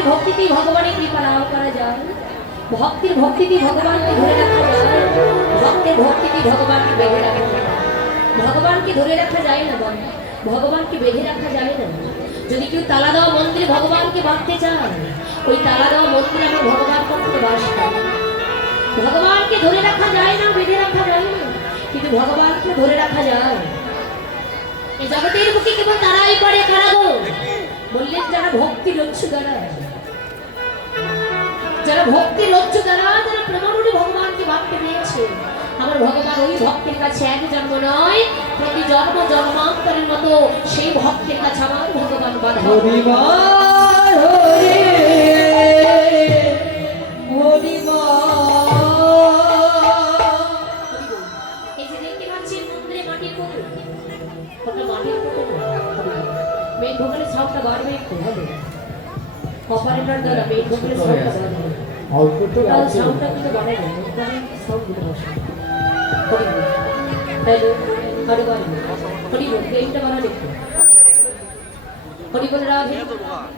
ভক্তের ভক্তিতেই ভগবানের কৃপা লাভ করা যায়। ভক্তের ভক্তিতেই ভগবানকে ধরে রাখা যায়। ভক্তের ভক্তিতেই ভগবানকে বেঁধে রাখা যায়। ভগবানকে ধরে রাখা যায় না, ভগবানকে বেঁধে রাখা যায় না। যদি কেউ তালা দেওয়া মন্দিরে ভগবানকে বাঁধতে চায়, ওই তালা দেওয়া মন্দিরে আমার ভগবান কখনো বাস করে। ভগবানকে ধরে রাখা যায় না, বেঁধে রাখা যায় না, কিন্তু ভগবানকে ধরে রাখা যায়। এই জগতের বুকে কেবল তারাই পারে, কারা গো? বললেন যারা ভক্তি লক্ষ্য দ্বারা, যারা ভক্তি লক্ষ্য দ্বারা, যারা প্রেমানুরে ভগবানকে ভাবতে পেরেছে। আমার ভগবান ওই ভক্তের কাছে এক জন্ম নয়, প্রতি জন্ম জন্মান্তরের মতো সেই ভক্তের কাছে আমার ভগবান বাধা। এই যে দেখতে পাচ্ছেন মন্দিরে মাটির পুতুল, ওটা মাটির পুতুল মেয়ে ঢোকালে সাউন্ডটা বাড়বে একটু, হবে অপারেটর দ্বারা মেয়ে ঢোকালে সাউন্ডটা বাড়বে, সাউন্ডটা কিন্তু বাড়ে না, সাউন্ড গুলো বসে। হ্যালো, আরে বাড়বে হরিবল, গেমটা বাড়া দেখো। হরিবল রাধে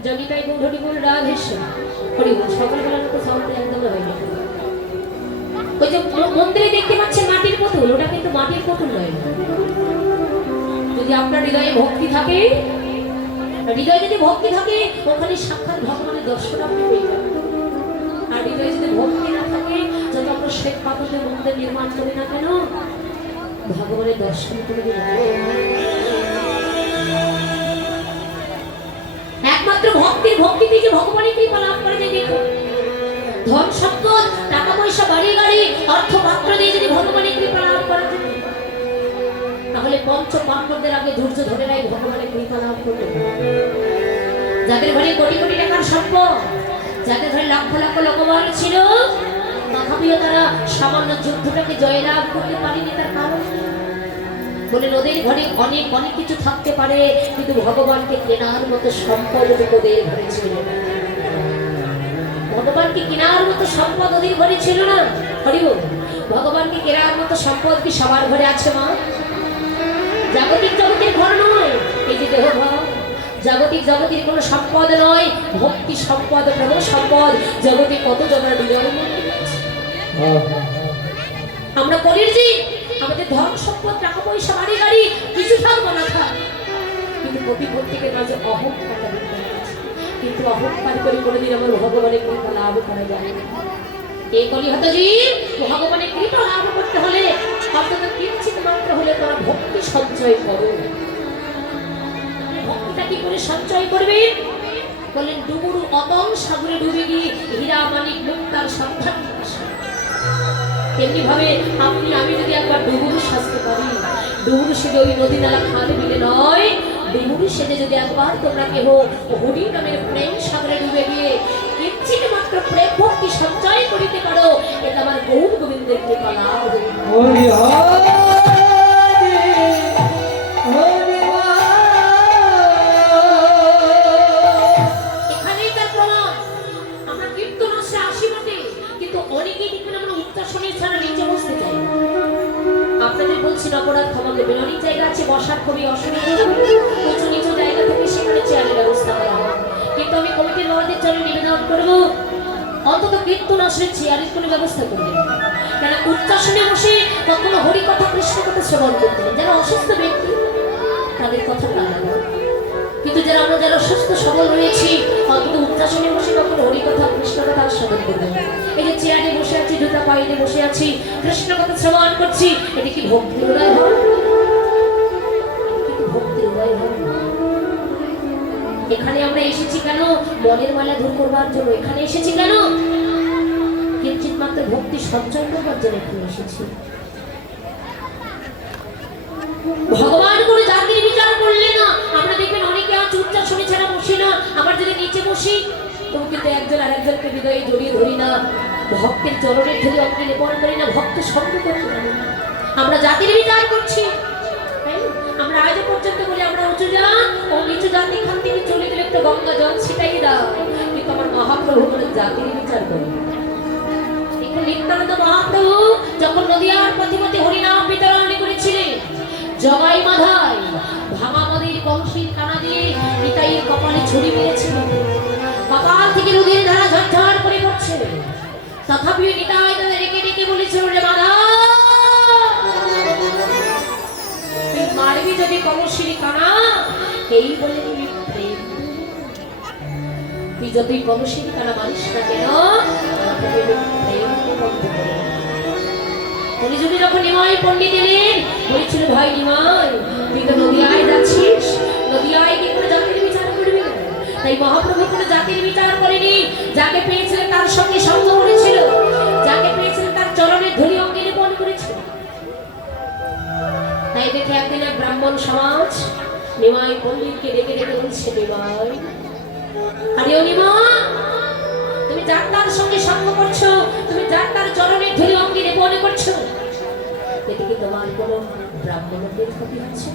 জগিতাই গো, হরিবল রাধেশ্বর, হরিবল সকালবেলার মতো সাউন্ডটা একদম হয়নি। ওই যে মন্দিরে দেখতে পাচ্ছেন মাটির পুতুল, ওটা কিন্তু মাটির পুতুল নয়। যদি আপনার হৃদয়ে ভক্তি থাকে, হৃদয়ে যদি ভক্তি থাকে, ওখানে সাক্ষাৎ ভগবানের দর্শন আপনি পেয়ে যাবেন। আর হৃদয়ে যদি ভক্তি না থাকে, যত আমরা শ্বেত পাথরের মন্দির নির্মাণ করি না কেন, ভগবানের দর্শন করে একমাত্র ভক্তির ভক্তিতে যে ভগবানের কৃপা লাভ করে যায়। দেখুন, ধন সম্পদ টাকা পয়সা বাড়ি গাড়ি অর্থ পাত্র দিয়ে যদি ভগবানের কৃপা লাভ করা যায়, তাহলে পঞ্চ পাণ্ডবদের আগে ধৈর্য ধরে নাই ভগবানের কৃপা লাভ করতে। যাদের ঘরে কোটি কোটি টাকার সম্পদ, যাদের ঘরে লক্ষ লক্ষ লোকবল ছিল, তথাপিও তারা সামান্য যুদ্ধটাকে জয়লাভ করতে পারেনি। তার কারণ বলে ওদের ঘরে অনেক অনেক কিছু থাকতে পারে, কিন্তু ভগবানকে কেনার মতো সম্পদ ওদের ঘরে ছিল না। ভগবানকে কেনার মতো সম্পদ ওদের ঘরে ছিল না। হরিবল, ভগবানকে কেনার মতো সম্পদ কি সবার ঘরে আছে মা? জাগতিক জগতের ঘর নয় এই যে দেহ ভাব, জাগতিক জগতের কোনো সম্পদ নয়, ভক্তি সম্পদ, প্রেম সম্পদ জগতে কত জনের হৃদয়। আমরা কলির যে আমাদের ধন সম্পদ টাকা পয়সা বাড়ি গাড়ি কিছু থাকবো না থাক, কিন্তু কবি ভক্তিকের মাঝে অহংকার, কিন্তু অহংকার করে কোনোদিন আমার ভগবানের কৃপা লাভ করা যায় না। এই কলিহত জীব ভগবানের কৃপা লাভ করতে হলে অন্তত কিঞ্চিত মাত্র হলে তোরা ভক্তি সঞ্চয় করো। ভক্তিটা কি করে সঞ্চয় করবে? বললেন ডুবুরু অতল সাগরে ডুবে গিয়ে হীরা মানিক মুক্তার সন্ধান। তেমনি ভাবে আপনি আমি যদি একবার ডুবুরু সাজতে পারি, ডুবুরু সেজে ওই নদী নালা খালে মিলে নয়, ডুবুরু সেজে যদি একবার তোমরা কেহ হরি নামের প্রেম সাগরে ডুবে গিয়ে কিঞ্চিত মাত্র প্রেম ভক্তি সঞ্চয় করিতে পারো, এটা আমার গৌর গোবিন্দের কৃপা লাভ হবে। এখানেই তার প্রমাণ। আমরা কীর্তন আসে আসি বটে, কিন্তু অনেকেই দেখবেন আমরা উচ্চাসনের ছাড়া নিচে বসতে চাই। আপনাদের বলছেন অপরাধ ক্ষমা দেবেন, অনেক জায়গা আছে বসার খুবই অসুবিধা, উঁচু নিচু জায়গা থেকে সেখানে চেয়ারের ব্যবস্থা করা হয়। কিন্তু আমি কমিটির বাবাদের চরণে নিবেদন করবো, অন্তত কীর্তন আসলে চেয়ারের কোনো ব্যবস্থা করবেন। কেন উচ্চাসনে বসে কখনো হরি কথা কৃষ্ণ কথা শ্রবণ করতেন, যারা অসুস্থ ব্যক্তি তাদের কথা আলাদা, কিন্তু যারা আমরা যারা সুস্থ সবল রয়েছি অন্তত উচ্চাসনে বসে কখনো হরি কথা কৃষ্ণ কথা শ্রবণ করবেন। এই যে চেয়ারে বসে আছি, জুতা পায়ে বসে আছি, কৃষ্ণ কথা শ্রবণ করছি, এটা কি ভক্তির উদয় হয়? ভক্তির উদয় হয়। এখানে আমরা এসেছি কেন? মনের মালা দূর করবার জন্য এখানে এসেছি। কেন? কিঞ্চিত মাত্র ভক্তি সঞ্চয় করবার জন্য এখানে এসেছি। ভগবান করে জাতির বিচার করলে না, আমরা দেখবেন অনেকে আজ উচ্চাসনে ছাড়া বসি না, আবার যদি নিচে বসি তবু কিন্তু একজন আরেকজনকে হৃদয়ে জড়িয়ে ধরি না, ভক্তের চরণের ধরে অঙ্গে লেপন করি না, ভক্ত সঙ্গ করতে পারি না। আমরা জাতির বিচার করছি। আমরা আজ পর্যন্ত বলি আমরা উঁচু জাত ও নিচু জাতি, এখান থেকে চলে গেলে একটা গঙ্গা জল ছিটাই দাও, কিন্তু আমার মহাপ্রভু বলে জাতির বিচার করি। নিত্যানন্দ মহাপ্রভু যখন নদিয়ার পথে পথে হরিনাম বিতরণ করেছিলেন, জগাই মাধাই ভাঙা নদীর কলসির কানা দিয়ে নিতাইয়ের কপালে ছুরি মেরেছিলেন। কপাল থেকে তথাপিও নিতাই তাদের রেখে ডেকে বলেছিল রে বাধা, তুই মারবি যদি কলসির কানা, এই বলে তুমি প্রেম, তুই যতই কলসির কানা মারিস না কেন, উনি যদি যখন নিমাই পণ্ডিত এলেন বলেছিল ভাই নিমাই তুই তো নদিয়ায় যাচ্ছিস, নদিয়ায় কি করে জাতির বিচার করবি? তাই মহাপ্রভু কোনো জাতির বিচার করেনি, যাকে পেয়েছিলেন তার সঙ্গে সঙ্গ করেছিল, যাকে পেয়েছিলেন তার চরণের ধুলি অঙ্গে নিপন করেছিল। তাই দেখে একদিন এক ব্রাহ্মণ সমাজ নিমাই পণ্ডিতকে ডেকে ডেকে বলছে নিমাই, আরে ও নিমা, তুমি যার তার সঙ্গে সঙ্গ করছো, তুমি যার তার চরণের ধুলি অঙ্গে নিপন করছো, এতে কি তোমার কোনো ব্রাহ্মণদের ক্ষতি হচ্ছে?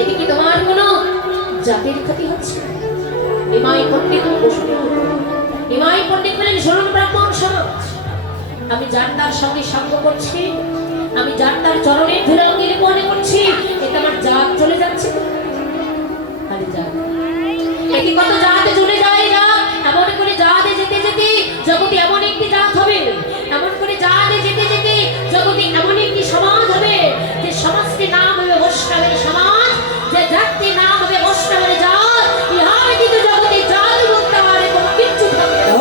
এতে কি তোমার কোনো জাতির ক্ষতি হচ্ছে? নিমাই পণ্ডিত বলেন, শুনুন ব্রাহ্মণ সমাজ, আমি যার তার সঙ্গে সঙ্গ করছি, আমি যার তার চরণের ধুলি অঙ্গে নিপন করছি, এতে আমার জাত চলে যাচ্ছে। আরে জাত এতে কত জাতে চলে যায় না, এমন করে জাতে যেতে যেতে জগতে এমন একটি জাত হবে, এমন করে জাতে যেতে যেতে জগতে এমন একটি সমাজ হবে, যে সমাজটির নাম হবে বৈষ্ণবের সমাজ, যে জাতির নাম হবে বৈষ্ণবের জাত। ইহার কিন্তু জগতে জাত বলতে আমার কোনো কিচ্ছু থাকবে না।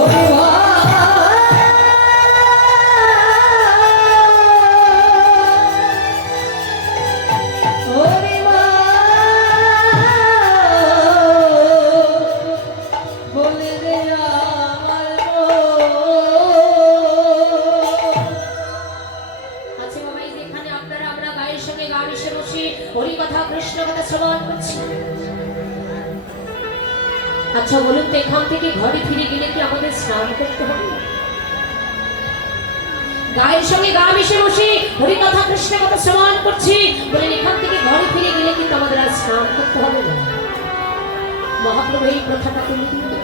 আচ্ছা বলুন তো, এখান থেকে ঘরে ফিরে গেলে কি আমাদের স্নান করতে হবে? গায়ের সঙ্গে গা মিশে বসে হরি কথা কৃষ্ণ কথা শ্রবণ করছি, বলেন এখান থেকে ঘরে ফিরে গেলে কিন্তু আমাদের আর স্নান করতে হবে না। মহাপ্রভু এই প্রথাটা তুলে দিলেন।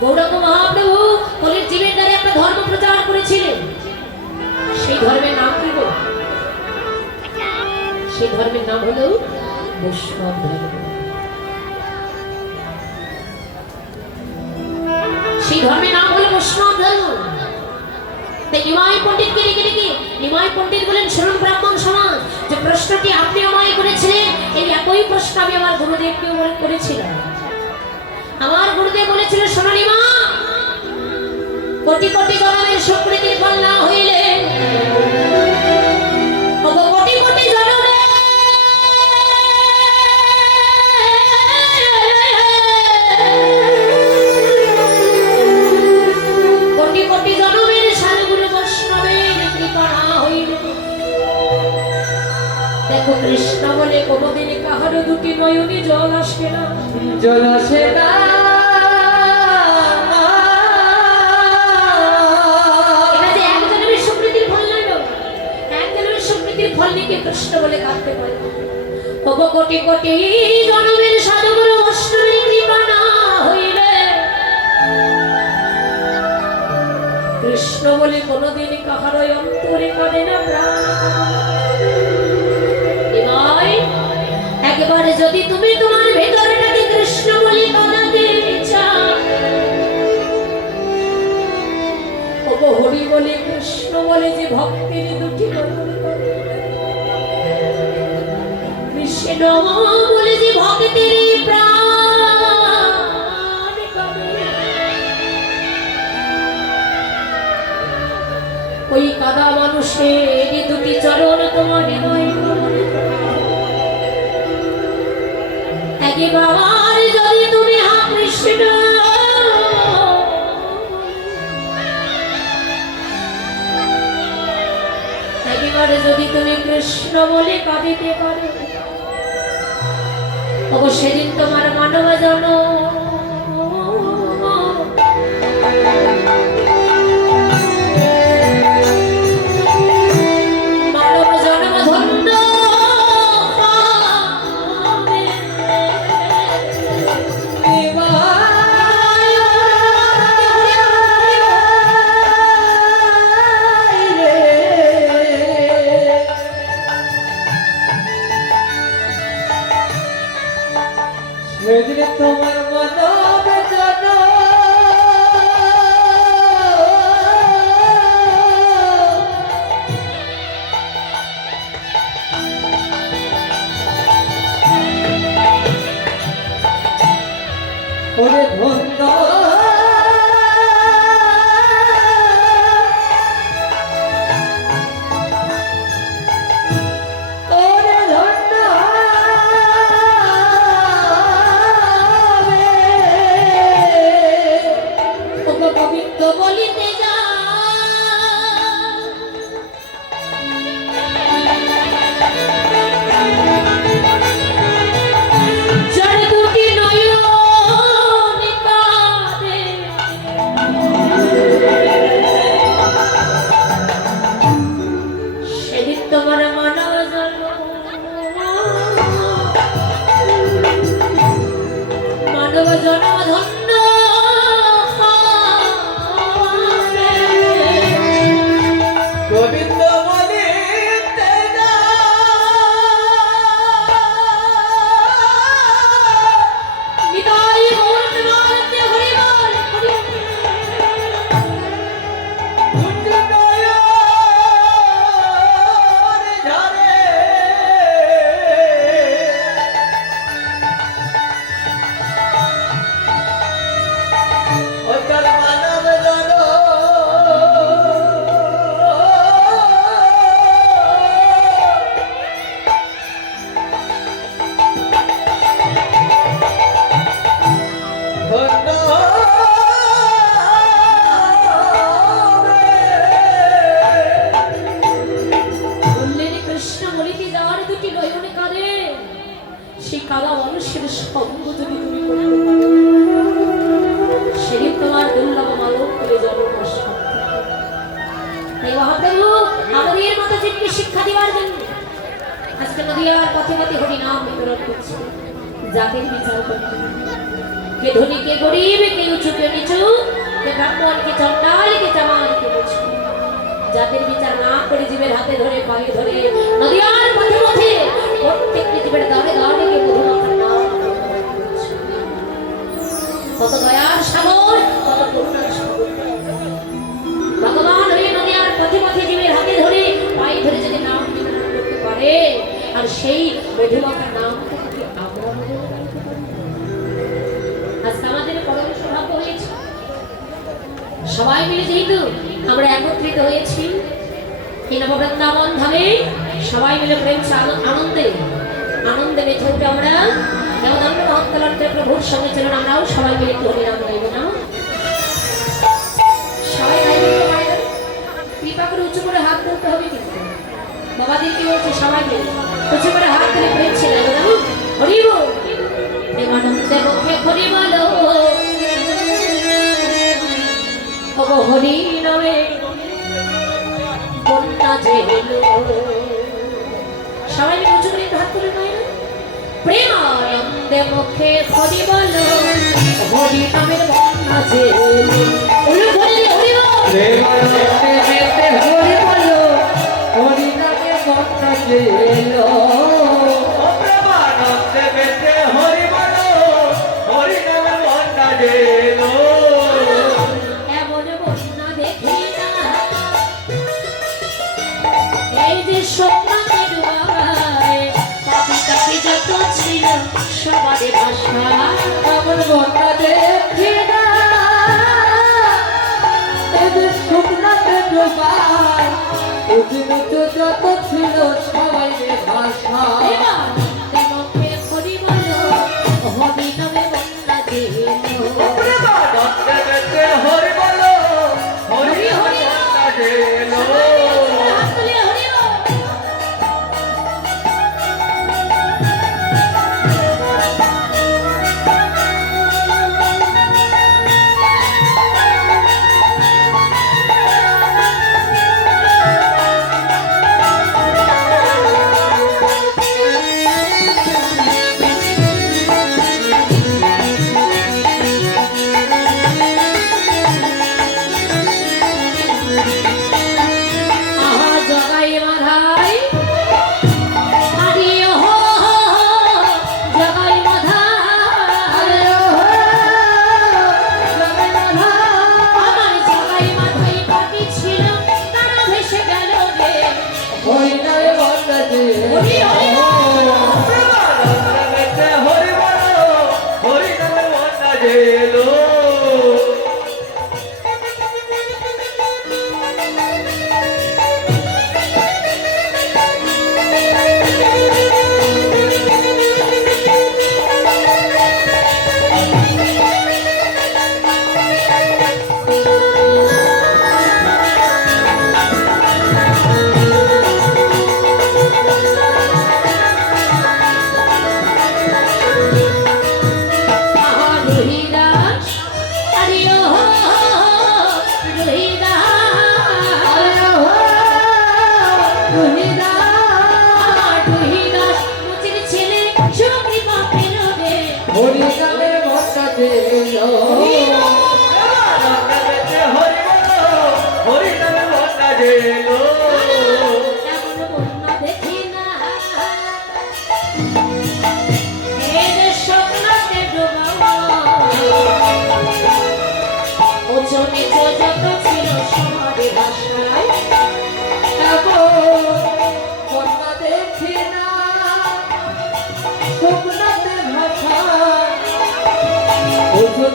গৌরাঙ্গ মহাপ্রভু কলির জীবের দ্বারা একটা ধর্ম প্রচার করেছিলেন, সেই ধর্মের নাম কি? সেই ধর্মের নাম হলো বৈষ্ণব ধর্ম। সেই ধর্মের নাম হলো বৈষ্ণব ধর্ম। তাই নিমাই পণ্ডিতকে ডেকে ডেকে নিমাই পণ্ডিত বলেন, শুনুন ব্রাহ্মণ সমাজ, যে প্রশ্নটি আপনি আমায় করেছিলেন, এই একই প্রশ্ন আমি আমার গুরুদেবকেও করেছিলাম। আমার গুরুদেব বলেছিল, শোনো নিমা, কোটি কোটি জনমের সুকৃতির ফল না হইলে, কোটি কোটি জনমে কোটি কোটি জনমের সাধুগুরু বৈষ্ণবের কৃপা না হইলে, দেখো কৃষ্ণ বলে কোনদিন কাহারও দুটি নয়নে জল আসবে না, জল আসে না। কৃষ্ণ বলে কাঁদতে পারে, কোটি কোটি জনমের সাধুগুরু বৈষ্ণবের কৃপা না হইলে, কৃষ্ণ বলে কোনদিন কাহারই অন্তরে কাঁদে না প্রাণ। একবারে যদি তুমি তোমার ভেতরটাকে কৃষ্ণ বলে কাঁদাতে চাও, হরি বলে কৃষ্ণ বলে যে ভক্তের দুটি কৃষ্ণ বলে যে ভক্তের প্রাণ, ওই কাদা মানুষের দুটি চরণ তোমার একবার যদি তুমি হা কৃষ্ণ একেবারে যদি তুমি কৃষ্ণ বলে কাঁদিতে পারো, সেদিন তোমার মানব জন মানব জন্ম ধন্য। তোমার মন ধন্য ওরে ধন্য ওগো পবিত্র বলিতে যা যার দুটি নয়ন কাঁদে সেদিন তোমার মানব জন্ম মানব জন্ম ধন্য হবে। গোবিন্দ বলিতে যা নিতাই গৌর প্রেমানন্দে হরি বল হরি বল। দুটি নয়ন ঝরে অচল মানব জন বললেন কৃষ্ণ বলিতে যার দুটি নয়নে কাঁদে সেই কাদা মানুষের সঙ্গ যদি তুমি করতে পারো, সেদিন তোমার দুর্লভ মালক করে যাবো কষ্ট। তাই মহাপ্রভু আমাদের মাতাজিকে শিক্ষা দেওয়ার জন্য আজকে নদিয়ার পথে পথে হরি নাম বিতরণ করছে। জাতির বিচার করতে কে ধনী কে গরিব, কে উঁচু কে নিচু, কে ব্রাহ্মণ কে চন্ডাল, কে চামার কে বছু, জাতির বিচার না করে জীবের হাতে ধরে পায়ে ধরে নদিয়ার পথে পথে প্রত্যেকটি জীবের দাঁড়ে দাঁড়ে কে মধুমাখার নাম বিতরণ করছে। কত দয়ার সাগর, কত করুণার সাগর ভগবান হয়ে নদিয়ার পথে পথে জীবের হাতে ধরে পায়ে ধরে যদি নাম বিতরণ করতে পারে, আর সেই মধুমাখার নাম থেকে আমরা মধুমাখা নিতে পারি। আজকে আমাদের পরম সৌভাগ্য হয়েছে সবাই মিলে যেহেতু আমরা একত্রিত হয়েছি এই নববৃন্দাবন ধামে, সবাই মিলে প্রেম আনন্দে আনন্দে মেতে উঠে আমরা দেবদণ্ড মহত্তলন্ত্রে প্রভুর সঙ্গে চলুন আমরাও সবাই মিলে একটু হরিনাম গাইব না? সবাই গাইবে তো গাইবে, কৃপা করে উঁচু করে হাত তুলতে হবে কিন্তু বাবাদের কি বলছে সবাই মিলে উঁচু করে হাত তুলে প্রেম ছিল না হরি বল প্রেমানন্দে মুখে হরি বলো ওগো হরি নামে বন্যা যে এলো। সবাই মিলে উঁচু করে হাত তুলে গাইবে প্রেমানন্দে মুখে হরি বলো হরি নামের বন্যা যে এলো। ওলো হরি হরি বল প্রেমানন্দে মেতে হরি বলো হরি নামে বন্যা যে এলো। ও প্রেমানন্দে মেতে হরি বলো হরি নামে বন্যা যে এলো। এমন বন্যা দেখি না এই যে স্বপ্নে ডুবায় পাপি তাপি যত ছিল সবারই ভাষা। এমন বন্যা দেখি না এদের শুকনাতে ডোবায় উঁচু নিচু যত ছিল সবাই ভাষা। মুখে হরি বলো হরি নামে বন্যা দিল। প্রেমানন্দে মেতে হরি বলো হরি নামে বন্যা যে এলো। হাত তুলে হরি বল।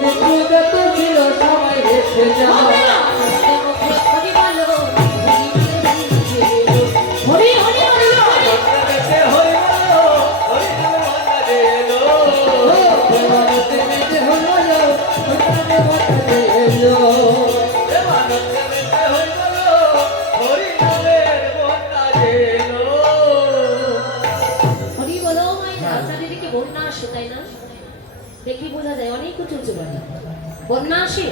বন্ধু যত ছিল সবাই রেখে যাও হরি হরি হরি হরি বেতে হরি বলো হরি নামে বন্যা যে এলো প্রেমানন্দে বেতে হরি বলো হরি নামে বন্যা যে এলো প্রেমানন্দে বেতে হরি বলো হরি নামের বন্যা যে এলো হরি বলো মাইনা আপনাদের দিকে বন্যা আসে তাই না দেখি বোঝা যায় অনেক উঁচু উঁচু বাড়ি বন্যা আসে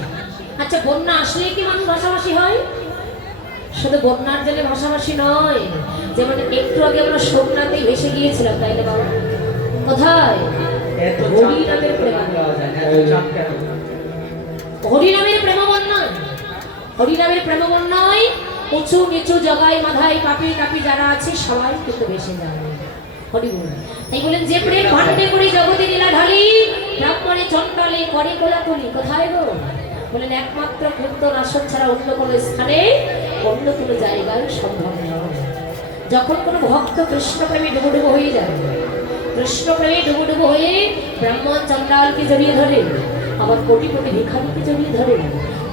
আচ্ছা বন্যা আসলে কি মানুষ ভাষাভাষী হয় শুধু বন্যার জন্য ভাষাভাষী নয় যেমন একটু আগে আমরা সোমনাথে ভেসে গিয়েছিলাম তাই না বাবা কোথায় এত হরি নামের প্রেম পাওয়া যায় না এত চাপ কেন হরি নামের প্রেম বন্যায় হরি নামের প্রেম বন্যায় উঁচু নিচু জগায় মাথায় কাপি কাপি যারা আছে সবাই কিন্তু ভেসে যায় হরি বল তাই বলেন যে প্রেম ভান্ডে করি জগতে লীলা ঢালি ব্রাহ্মণে চণ্ডালে করে কোলাকুলি কোথায় গো বলেন একমাত্র কীর্তন আসন ছাড়া অন্য কোনো স্থানে অন্য কোনো জায়গায় সম্ভব নয় যখন কোনো ভক্ত কৃষ্ণপ্রেমী ডুবুডুবু হয়ে যায় কৃষ্ণপ্রেমী ডুবুডুবু হয়ে ব্রাহ্মণ চণ্ডালকে জড়িয়ে ধরে আবার কোটি কোটি ভিখারিকে জড়িয়ে ধরে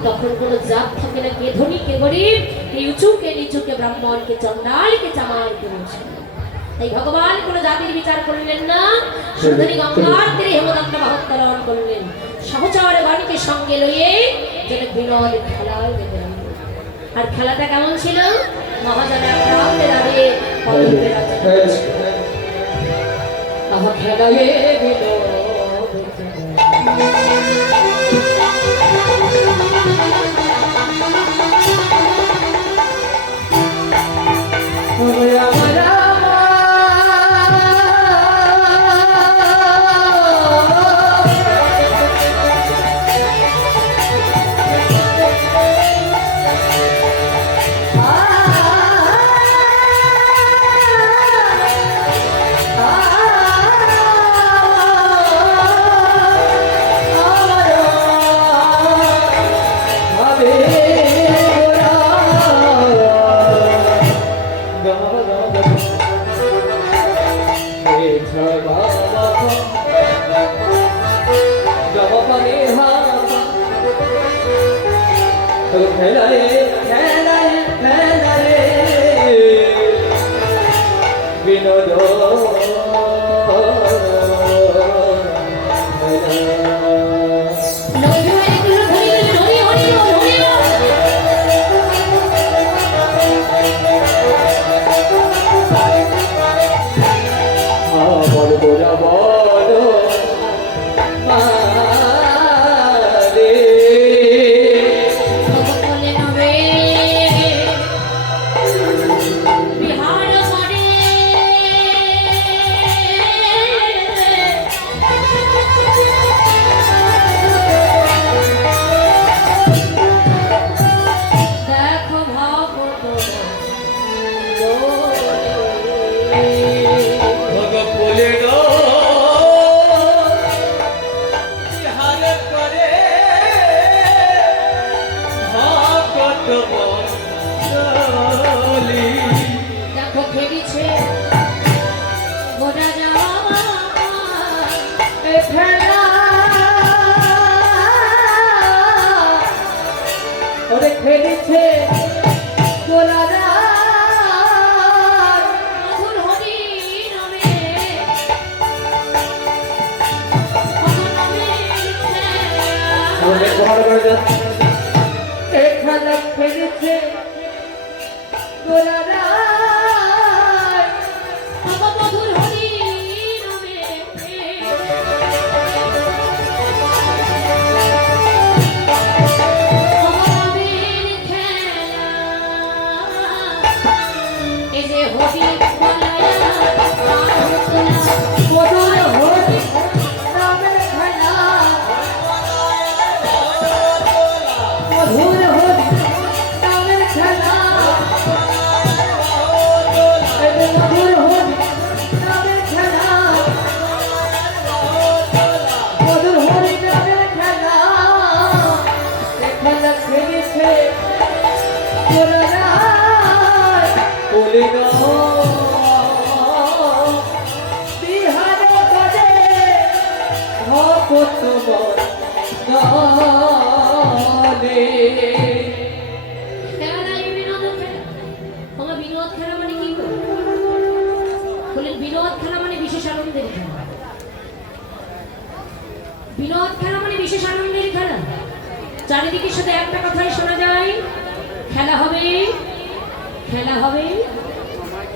তখন কোনো জাত থাকে না কে ধনী কে গরিব কে উঁচু কে নিচু কে ব্রাহ্মণ কে চণ্ডাল কে চামার কে মুসলিম তাই ভগবান কোনো জাতির বিচার করলেন না সুন্দরী গঙ্গার তীরে হেমদণ্ড বাহত্তরণ করলেন সহচর গণকে সঙ্গে লইয়ে যেন বিনোদ খেলায় বেঁধে রাখলেন। আর খেলাটা কেমন ছিল মহাজনা প্রান্তে দাঁড়িয়ে পদকে রাজা খেলায় বিনোদ খেলায় খেলায় খেলায় বিনোদ খেলেছে এখানে খেলেছে বিহার বাজে ভক্ত চারিদিকে শুধু একটা কথাই শোনা যায়, খেলা হবে, খেলা হবে,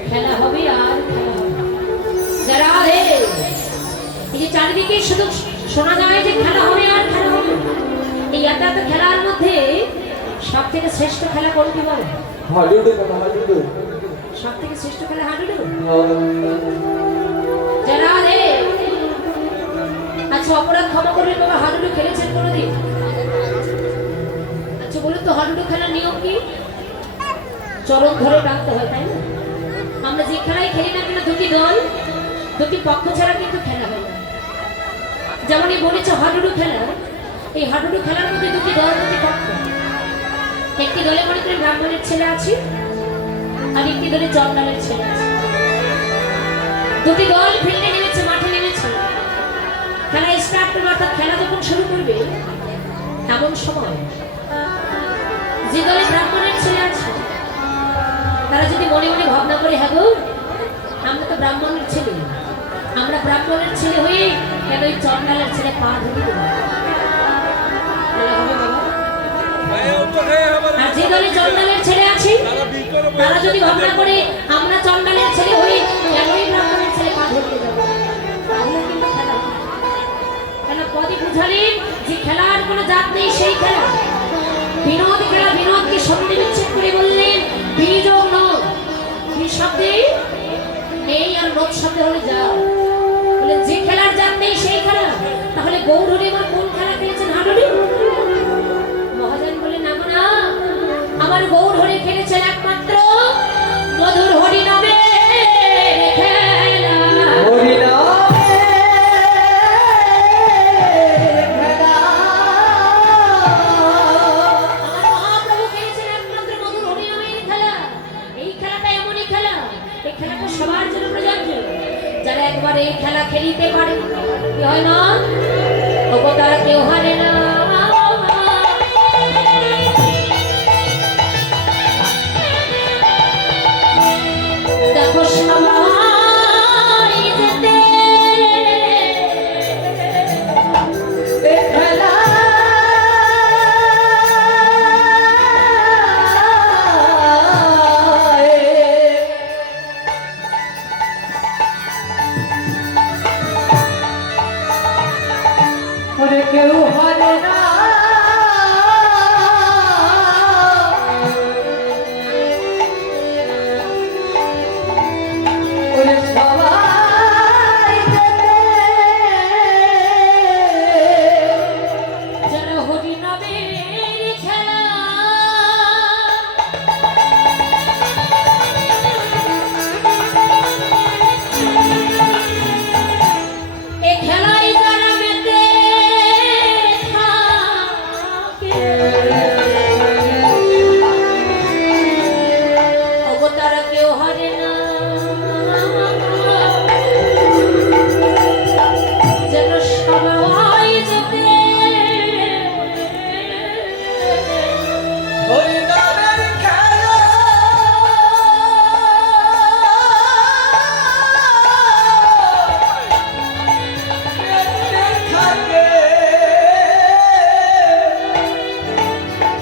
খেলা হবে আর খেলা হবে। যারা রে এই যে চারিদিকে শুধু শোনা যায় যে খেলা হবে আর খেলা হবে, এই এত এত খেলার মধ্যে সব থেকে শ্রেষ্ঠ খেলা কোনটি বলো? হাডুডু বাবা হাডুডু। সব থেকে শ্রেষ্ঠ খেলা হাডুডু। যারা রে আচ্ছা অপরাধ ক্ষমা করবেন বাবা, হাডুডু খেলেছেন কোনোদিন? আচ্ছা বলুন তো হাডুডু খেলার নিয়ম কি? চরণ ধরে টানতে হয়, তাই না? আমরা যে খেলাই খেলি না কেন দুটি দল দুটি পক্ষ ছাড়া কিন্তু খেলা হয় না। যেমন এই বলেছে হাডুডু খেলা, এই হাডুডু খেলার মধ্যে দুটি দল দুটি পক্ষ। একটি দলে মনে করেন ব্রাহ্মণের ছেলে আছে আর একটি দলে চন্ডালের ছেলে আছে। দুটি দল ফিল্ডে নেমেছে, মাঠে নেমেছে, খেলা স্টার্ট করবে। অর্থাৎ খেলা যখন শুরু করবে এমন সময় যে দলে ব্রাহ্মণের ছেলে আছে তারা যদি মনে মনে ভাবনা করে, হ্যাঁ গো আমরা তো ব্রাহ্মণের ছেলে, আমরা ব্রাহ্মণের ছেলে হয়ে কেন ওই চন্ডালের ছেলে পা ধরে দেবো? আর যে দলে চন্ডালের ছেলে আছে তারা যদি ভাবনা করে আমরা চন্ডালের ছেলে হয়ে কেন ওই ব্রাহ্মণের ছেলে পা ধরতে যাবো, তাহলে কিন্তু খেলা হবে। কেন পদে বুঝালেন যে খেলার কোনো জাত নেই, সেই খেলা বিনোদ খেলা। বিনোদকে শব্দে বিচ্ছেদ করে বললেন বিনিযোগ নদ। কি শব্দে? এই আর নদ শব্দে হলে যাও। বললেন যে খেলার জাত নেই সেই খেলা। তাহলে গৌরহরি আমার কোন খেলা খেলেছেন? হাডুডু। মহাজন বলে না না, আমার গৌরহরি খেলেছেন একমাত্র মধুর হরি নামে খেলা। হরি নামে খেলা। আমার মহাপ্রভু খেলেছেন একমাত্র মধুর হরি নামের খেলা। এই খেলাটা এমনই খেলা, এই খেলাটা সবার জন্য প্রযোজ্য। যারা একবার এই খেলা খেলিতে পারে কি হয় না, তবু তারা কেউ হারে না। দেখো সবাই যেতে এ খেলা ওরে কেউ হারে না। ওরে সবাই যেতে যারা হরি নামের খেলা এ খেলায় যারা মেতে থাকে ওগো তারা কেউ হারে না। যেন সবাই যেতে হরি নামের খেলা। মেতে থাকে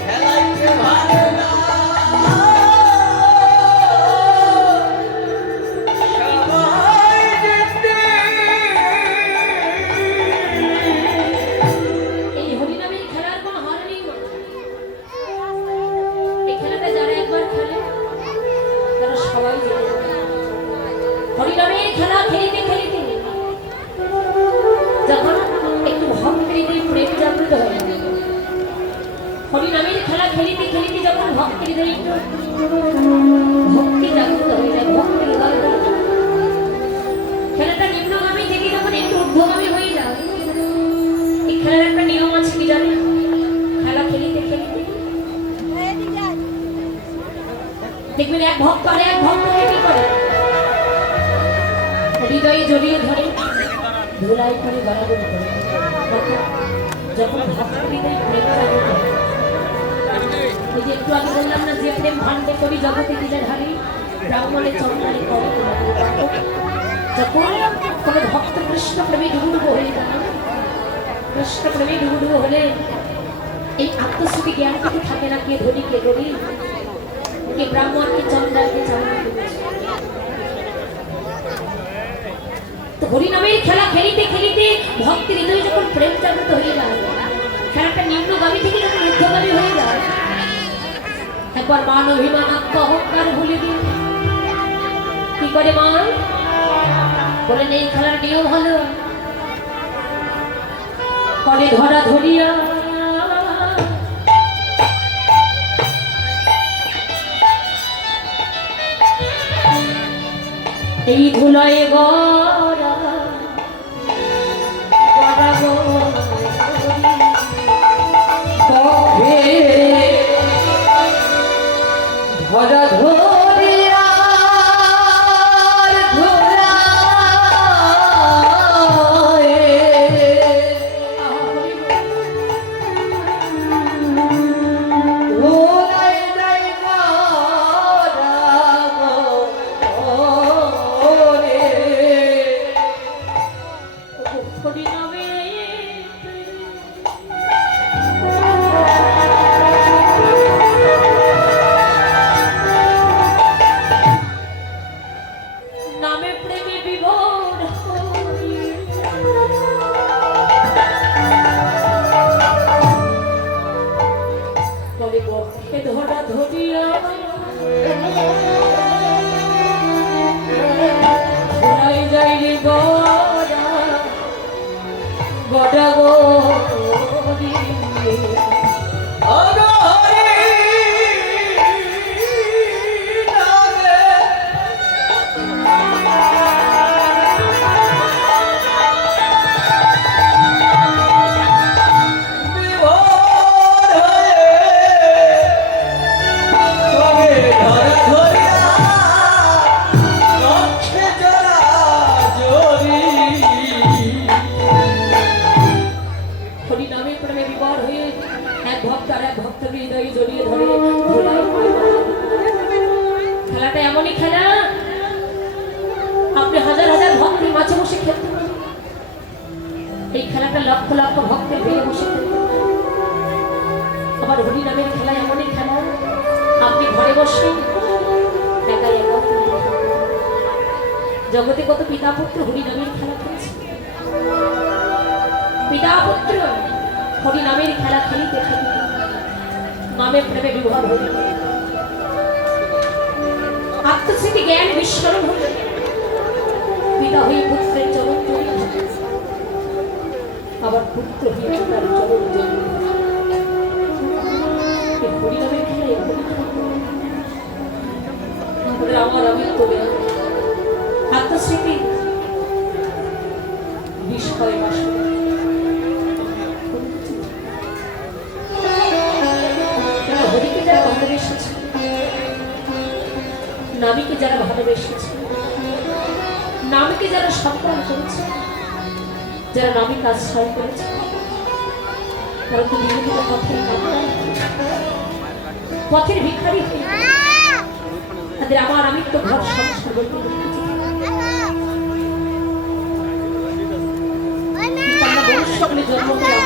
খেলাইতে ভালো না। সবাই যেতে এই হরিনামের খেলার কোনো হার নেই মা। এই খেলাটা যারা একবার খেলে তারা সবাই জেনে যাবে। হরিনামের খেলা খেলিতে খেলিতে যখন একটু ভক্তের হৃদয়ে প্রেম জাগ্রত হয়ে যায়, হরিনামের খেলা খেলিতে খেলিতে যখন ভক্তের হৃদয়ে একটু ভক্তি জাগ্রত হয়ে যায়, ভক্তের হৃদয় হয়ে যায়, খেলাটা নিম্নগামী থেকে যখন একটু ঊর্ধ্বগামী হয়ে যায়, এই খেলার একটা নিয়ম আছে কি জানেন? খেলা খেলিতে খেলিতে দেখবেন এক ভক্ত আর এক ভক্তকে কি করে হৃদয়ে জড়িয়ে ধরে ধুলাই করে গলাগলি করে। যখন ভক্ত হৃদয়ে প্রেম জাগ্রত হয়, ওই যে একটু আগে বললাম না যে প্রেম ভান্ডে করি জগতে দিলে ঢালি ব্রাহ্মণে চন্দ্রালে করে। যখন কোনো ভক্ত কৃষ্ণ প্রেমে ডুবুডুবু হয়ে গেল, কৃষ্ণ প্রেমে ডুবুডুবু হলে এই আত্মস্মৃতি জ্ঞানটুকু থাকে না, কে ধনী কে গরিব, কে ব্রাহ্মণ কে চন্দ্রার কে চামড়া। তো হরিনামের খেলা খেলিতে খেলিতে ভক্তের হৃদয়ে যখন প্রেম জাগ্রত হয়ে যায়, খেলাটা নিম্নগামী থেকে যখন ঊর্ধ্বগামী হয়ে যায়, একবার মান অভিমান আত্ম অহংকার ভুলে দিয়ে কি করে মা বলেন এই খেলার নিয়ম হলো করে ধরা ধরিয়া এই ধুলায় গড়া গড়া ধরা ধরিয়া নামে প্রেমে বিভোর তবে বক্ষে ধরা ধরিয়া ধরাই যাই রে গড়া গড়া গড়ি হরিনামে প্রেমে বিভোর হয়ে এক ভক্ত আর এক ভক্তকে হৃদয়ে জড়িয়ে ধরে ধুলায় খেলাটা এমনই খেলা আপনি হাজার হাজার ভক্তের মাঝে বসে খেলতে পারেন, এই খেলাটা লক্ষ লক্ষ ভক্তের ভিড়ে বসে খেলতে পারেন। আবার হরিনামের খেলা এমনই খেলা আপনি ঘরে বসে একাই একা খেলতে পারেন। জগতে কত পিতা পুত্র হরিনামের খেলা খেলেছে, পিতা পুত্র হরিনামের খেলা খেলিতে খেলিতে নামে প্রেমে বিভোর হয়ে আত্মস্মৃতি জ্ঞান বিস্মরণ হয়ে পিতা হয়ে পুত্রের চরণ জড়িয়ে আবার পুত্র হয়ে পিতার চরণ জড়িয়ে হরিনামের খেলা এমন আমার আমিত্ব জ্ঞান আত্মস্মৃতি বিষয় বাসনা হরিকে যারা ভালোবেসেছে, নামীকে যারা ভালোবেসেছে, নামীকে যারা সম্মান করেছে, যারা নামীকে আশ্রয় করেছে, তারা তো বিভিন্ন পথের ভিখারি হয়ে তাদের আমার আমিত্ব ঘর সংসার বলতে সকলে জন্ম করে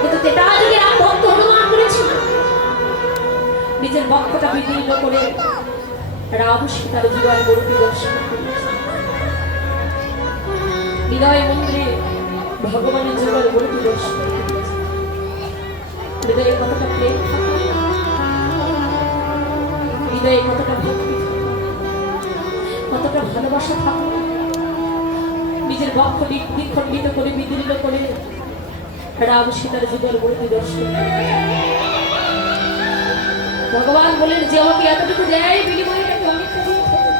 কিন্তু তেটা যদি রাম ভক্ত অনুমান করেছিল নিজের ভক্তটা বিদীর্ণ করে রাম সীতার জীবন মূর্তি দর্শন হৃদয় মন্দিরে ভগবানের জীবন মূর্তি দর্শন হৃদয়ে কতটা প্রেম থাকে, হৃদয়ে কতটা ভক্তি কতটা ভালোবাসা থাকে, নিজের বক্ষ দ্বিখণ্ডিত করে বিদীর্ণ করে রাম সীতার যুগের মূর্তি দর্শন। ভগবান বলেন যে আমাকে এতটুকু দেয় বিনিময়ে আমি অনেকটা দিয়ে থাকি।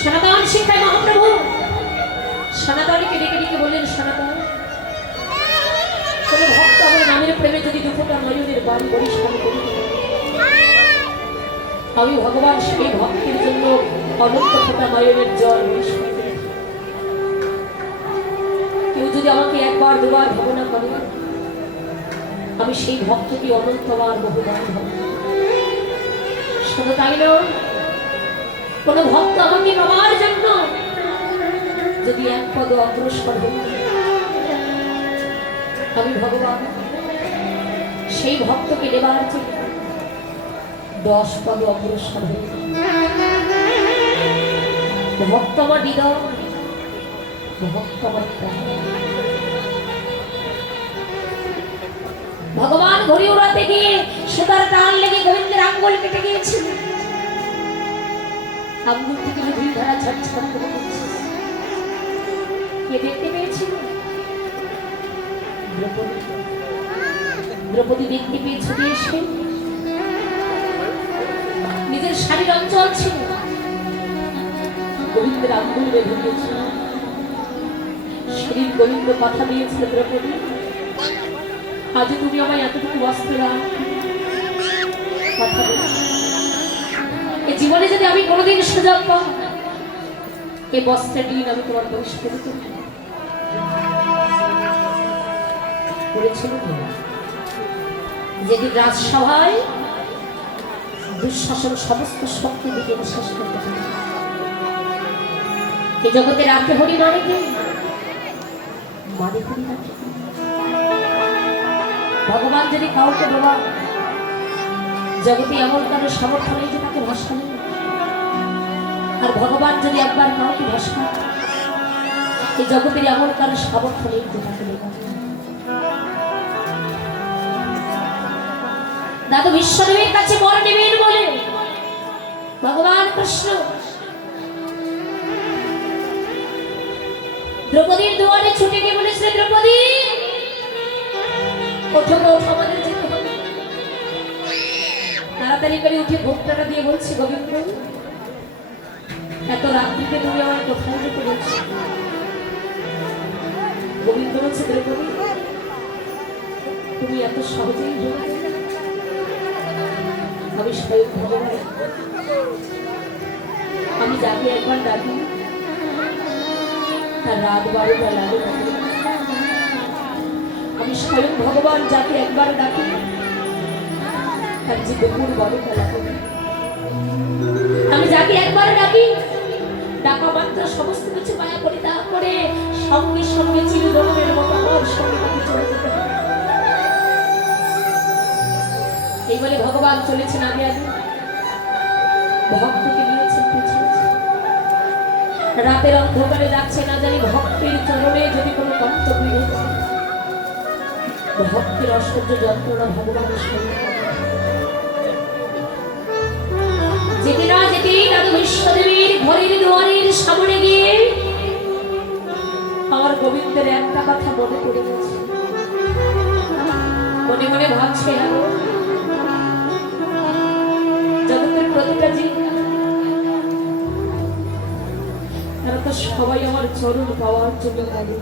সনাতন শিক্ষায় মহাপ্রভু সনাতনীকে ডেকে ডেকে বললেন, সনাতন কোন ভক্ত আমার নামের প্রেমে যদি দুপুরটা নয়নের বাড়ি বরিষ্কার করি, আমি ভগবান সেই ভক্তের জন্য অনন্ত ফোঁটা নয়নের জল বরিষ্কার করি। কেউ যদি আমাকে একবার দুবার ভাবনা করে, আমি সেই ভক্তকে অনন্তবার বহুবার ভাবনা। শুধু তাই নয়, কোন ভক্ত আমাকে পাওয়ার জন্য যদি এক পদ অগ্রসর হই, আমি ভগবান সেই ভক্তকে নেবার জন্য 10 পদ অগ্রসর হই। ভক্ত আমার হৃদয়, ভক্ত আমার প্রাণ। ভগবান ঘড়ি উড়াতে গিয়ে সুতার টান লেগে গোবিন্দের আঙ্গুল কেটে গিয়েছিল। আঙ্গুল থেকে দুই ধারা ঝরঝর করে পড়ছে। কে দেখতে পেয়েছিল? দ্রৌপদী। দ্রৌপদী দেখতে পেয়ে ছুটে এসে নিজের শাড়ির অঞ্চল ছিল গোবিন্দের আঙ্গুল বেঁধে দিয়েছিল। সেদিন গোবিন্দ কথা দিয়েছিল, দ্রৌপদী আজ তুমি আমায় এতটুকু বস্ত্র দাও। কথা দিই, এই জীবনে যদি আমি কোনোদিন সুযোগ পাই, এই বস্ত্রের দিন আমি তোমার দোষ করে করেছিল। যেদিন রাজসভায় দুঃশাসন সমস্ত শক্তি দিকে বিশ্বাস করতে পারে, এই জগতে রাখে হরি মানে কে? মানে হরি রাখে। ভগবান যদি কাউকে বলা জগতে এমন কারো সামর্থ্য নেই যে তাকে ভাষা নেই, আর ভগবান যদি একবার কাউকে ভাষা, এই জগতের এমন কারো সামর্থ্য নেই যে তাকে লেখা। দাদু বিশ্বদেবের কাছে বর নেবেন বলে ভগবান কৃষ্ণ দ্রৌপদীর দুয়ারে ছুটে গিয়ে বলেছে, দ্রৌপদী ওঠো গো, আমাদের যেতে হবে। তাড়াতাড়ি করে উঠে ভোক্তাটা দিয়ে বলছে, গোবিন্দ এত রাত্রিতে তুমি আমার কোথায় যেতে বলছো? গোবিন্দ বলছে, দ্রৌপদী তুমি এত সহজেই ভুলে গেলে? আমি স্বয়ং ভগবান, আমি যাকে একবার ডাকি তার রাত 12টা লাগে। আমি স্বয়ং ভগবান, যাকে একবার ডাকি তার যে দুপুর 12টা লাগে। আমি যাকে একবার ডাকি ডাকা মাত্র সমস্ত কিছু মায়া পরিত্যাগ করে সঙ্গে সঙ্গে চিরদমের মতো আমার সঙ্গে তাকে চলে যেতে হবে। এই বলে ভগবান চলেছেন আগে আগে, ভক্তকে নিয়েছেন পিছনে। রাতের অন্ধকারে যাচ্ছে, না জানি ভক্তের চরণে যদি কোনো গন্তব্য হয়ে যায়, ভক্তের অসহ্য যন্ত্রণা ভগবানের সঙ্গে যেতে না যেতেই দাদু বিশ্বদেবীর ঘরের দুয়ারের সামনে গিয়ে আমার গোবিন্দের একটা কথা মনে পড়ে গেছে। মনে মনে ভাবছে, জগতের প্রতিটা জীব তারা তো সবাই আমার চরণ পাওয়ার জন্য ভাবে।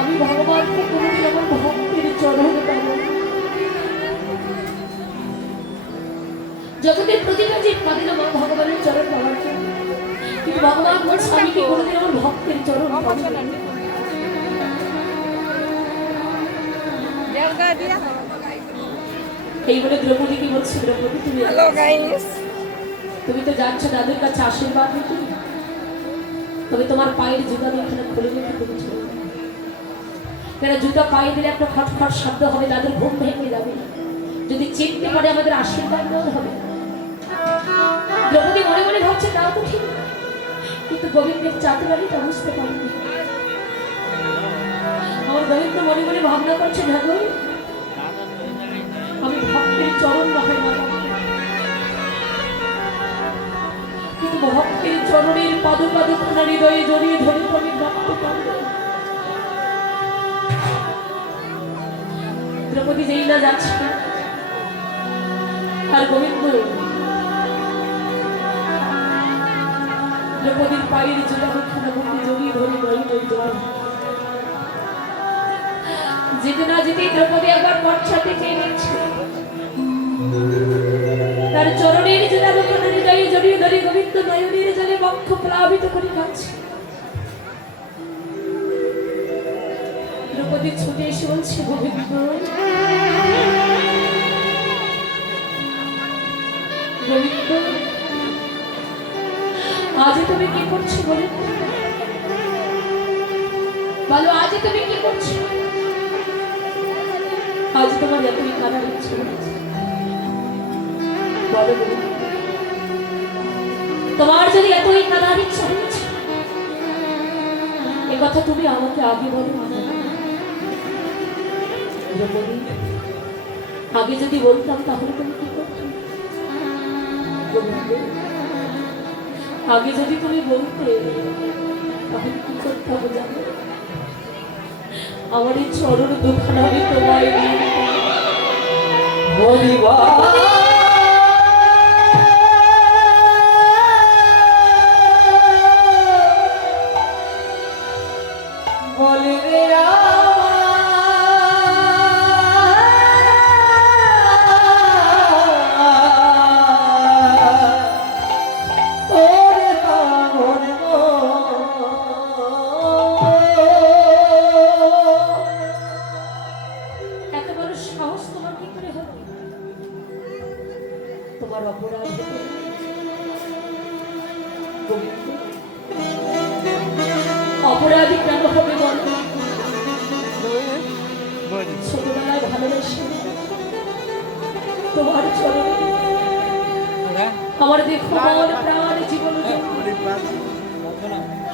আমি ভগবানকে কোনোদিন আমার ভক্তের চরণ পাব। জগতের প্রতিটা জীব কাঁদিল আমার ভগবানের চরণ পাওয়ার জন্য, কিন্তু ভগবান বলছে আমি কি কোনোদিন আমার ভক্তের চরণ পাবো না? এই বলে দ্রৌপদী কি বলছে, দ্রৌপদী তুমি তো যাচ্ছ দাদুর কাছে আশীর্বাদ নিতে, তবে তোমার পায়ের জুতা আমি এখানে খুলে রেখে তুমি চলে যাবে। কেন জুতা পায়ে দিলে একটা খটখট শব্দ হবে, দাদুর ঘুম ভেঙে যাবে। যদি চিনতে পারে আমাদের আশীর্বাদ দেওয়া হবে। দ্রৌপদী মনে মনে ভাবছে তাও তো ঠিক, কিন্তু গোবিন্দের চাতুরালিটা বুঝতে পারেনি। আমার গোবিন্দ মনে মনে ভাবনা করছে, ঠাকুর আমি ভক্তের চরণ বাহাই না, কিন্তু ভক্তের চরণের পাদুকাদুখানা হৃদয়ে জড়িয়ে ধরে আমি রাখতে পারব। দ্রৌপদী যেই না যাচ্ছে, আর গোবিন্দ দ্রৌপদীর পায়ের জোড়াখানা বুকে জড়িয়ে ধরে যেতে না যেতে দ্রৌপদী একবার পশ্চাতে চেয়ে নিচ্ছে, তার চরণের জোড়াখানা হৃদয়ে জড়িয়ে ধরে গোবিন্দ নয়নের জলে বক্ষ প্লাবিত করে কাঁদছে। দ্রৌপদী ছুটে এসে বলছে, গোবিন্দ গোবিন্দ, আজ তুমি কি করছো গোবিন্দ? বলো আজ তুমি কি করছো? আজ তোমার এতই কাঁদার ইচ্ছে হচ্ছে, বলো গোবিন্দ, তোমার যদি এতই কাঁদার ইচ্ছা হচ্ছে, এ কথা তুমি আমাকে আগে বলো। দ্রৌপদী, আগে যদি বলতাম তাহলে তুমি কি করতে? গোবিন্দ, আগে যদি তুমি বলতে তাহলে কি করতে হবে জানো? আমার এই চরণ দুখানা আমি তোমায় দিয়ে হরিবা বলে রে ওরে পাগল গো, এত বড় সাহস তোমার কি করে হলো? তোমার অপরাধ হতে গোবিন্দ, অপরাধী কেন হবে বলো? ছোটবেলায় ভালোবেসে তোমার চরণে আমার দেখো আমার প্রাণ জীবন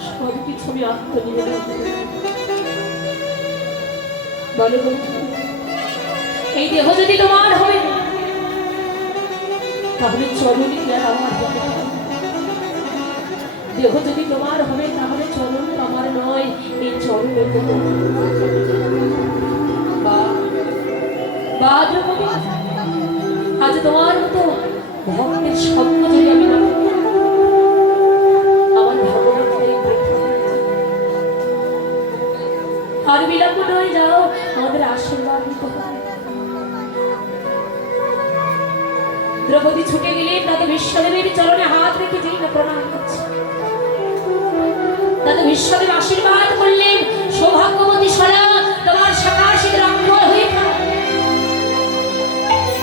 সব কিছু আমি আত্মনিবেদন করি। বলো বন্ধু, এই দেহ যদি তোমার হবে তাহলে চরণই আর আমার হবে না। দেহ যদি তোমার হবে তাহলে চরণ আমার নয়, এই চরণ দ্রৌপদী, আজ তোমার মতো ভক্তের শব্দ যদি আমি না পাই, আমার ভগবানকে আর বিলম্ব নয়, যাও আমাদের আশীর্বাদ নিতে হবে। দ্রৌপদী ছুটে গেলেন, দাদা বিশ্বদেবের চরণে হাত রেখে যেই না প্রণাম করছে। দাদা বিশ্বদেব আশীর্বাদ করলেন, সৌভাগ্যবতী সরা তোমার সাকাশিত রক্ষা হয়ে থাক,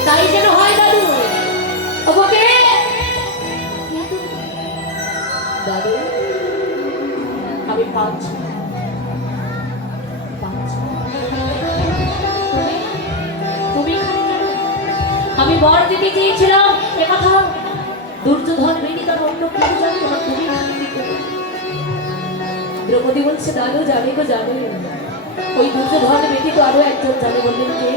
তাই যেন হয় দাদু। ওকে দাদু, আমি পাচ্ছি তুমি আমি বর দিতে চেয়েছিলাম, একথা দুর্যোধন বেদি তার অন্য কেউ জানতো না, তুমি দ্রৌপদী বলছে দাদু জানে গো জানে, ওই দুর্যোধন ব্যতীত আরো একজন জানে। বললেন কে?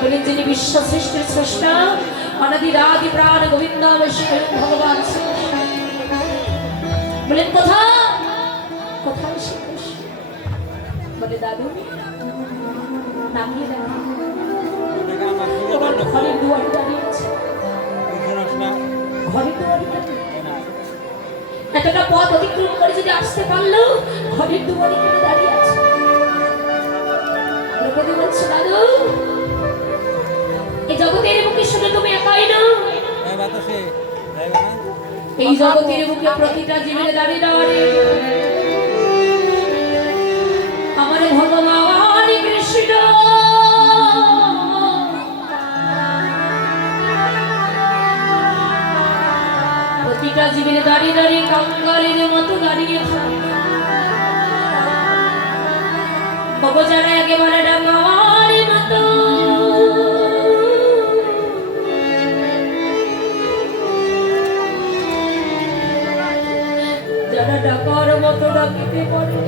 বললেন যিনি বিশ্ব সৃষ্টির স্রষ্টা, অনাদি রাদি প্রাণ গোবিন্দ স্বয়ং ভগবান শ্রীকৃষ্ণ। বলেন কোথায় কোথায় শ্রীকৃষ্ণ? বলে দাদু নামিয়ে দেখো, তোমার ঘরের দুয়ারে দাঁড়িয়ে আছে, ঘরের দুয়ারে দাঁড়িয়ে। এতটা পথ অতিক্রম করে যদি আসতে পারলো, ঘরের দুয়ারে কেন দাঁড়িয়ে আছে? দ্রৌপদী বলছে দাদু, এই জগতের বুকে শুধু তুমি একাই না, এই জগতের বুকে প্রতিটা জীবের দাঁড়িয়ে দাঁড়িয়ে আমার ভগবান কৃষ্ণ প্রতিটা জীবের দাঁড়িয়ে দাঁড়িয়ে কাঙ্গালের মতো দাঁড়িয়ে থাকে। যারা একেবারে ডাকার মতো যারা ডাকার মতো ডাকিতে পারে,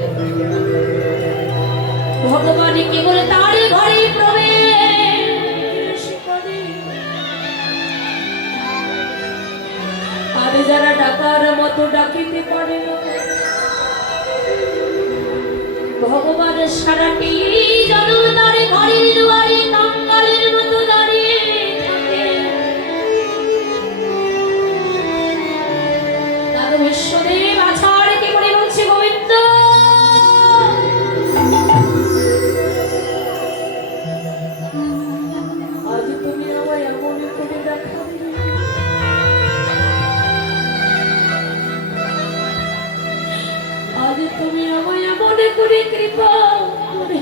ভগবান কেবল তার ঘরে প্রবেশ করে। আর যারা ডাকার মতো ডাকিতে পারে না, ভগবান সারাটি জন্ম তার ঘরের দুয়ারে কাঙ্গালের মতো দাঁড়িয়ে থাকে। দাদু বিশ্বদেব আছাড় কে করে বলছে গোবিন্দ, আজ তুমি আমায় এমন করে দেখাবে, আজ তুমি আমায় মনে করে কৃপা করে।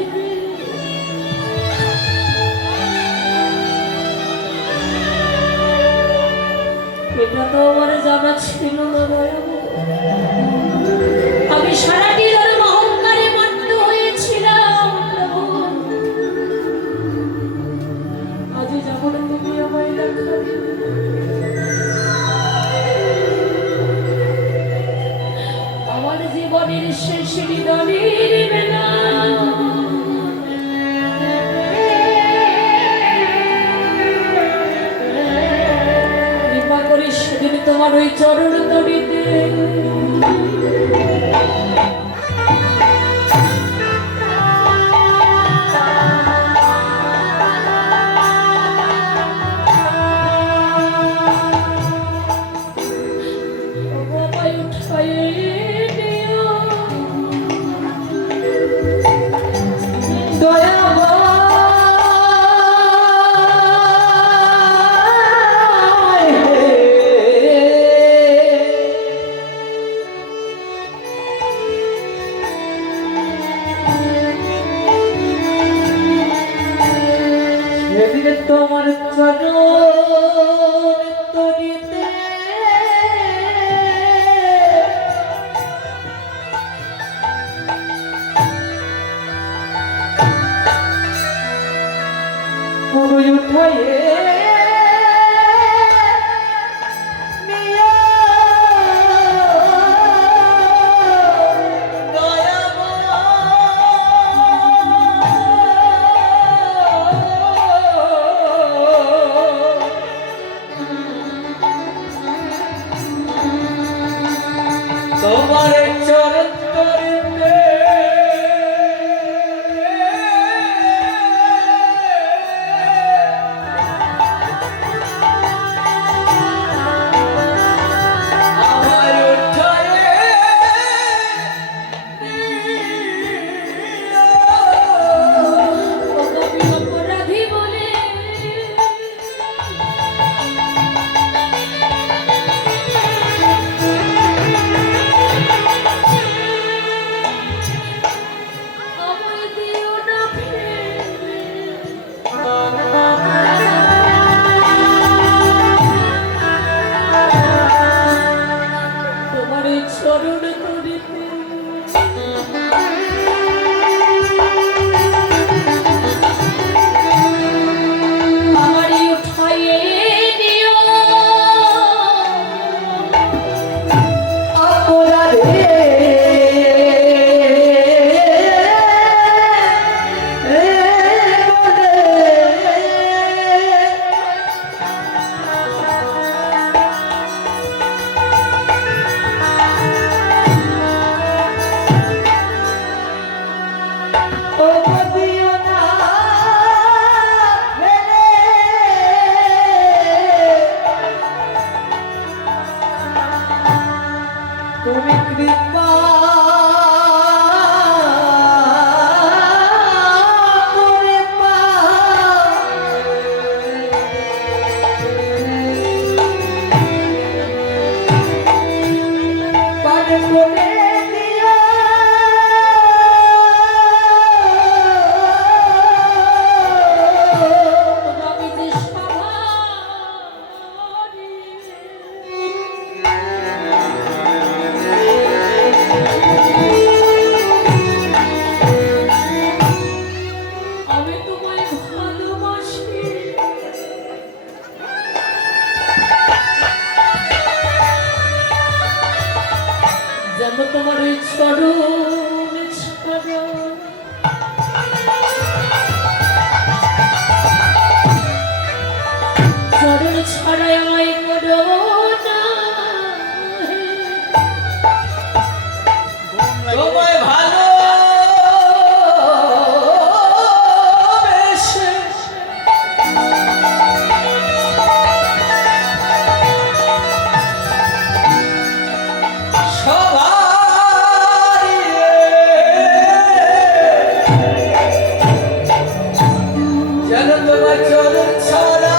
এটা তো আমার জানা ছিল না দয়াময়। আমি সারাটি ধরে অহংকারে মত্ত হয়েছিলাম প্রভু। আজ যেমন তুমি আমায় দেখা দিলে, আমার জীবনের শেষ নিদানের বেলা কৃপা করে সেদিন তোমার ওই চরণ তরিতে আমায় উঠায়ে নিও। সেদিন তোমার চরণ তরিতে আমায় উঠায়ে নিও তোমার চরণ তরিতে আমায় উঠায়ে নিও। আমি অপরাধী বলে আমায় দিও না ফিরে। তোমার এই চরণ তরিতে আমারই উঠায়ে নিও। অপরাধে দিও না ফেলে তুমি কৃপা করে পার করে দিও। আমি যে সভারি আমি তোমায় ভালোবাসি। যেন তোমার ওই চরণ ছাড়া চরণ ছাড়াই আমায় করো না। তোমায় ভালোবেসে সবারই যেন তোমার চরণ ছাড়া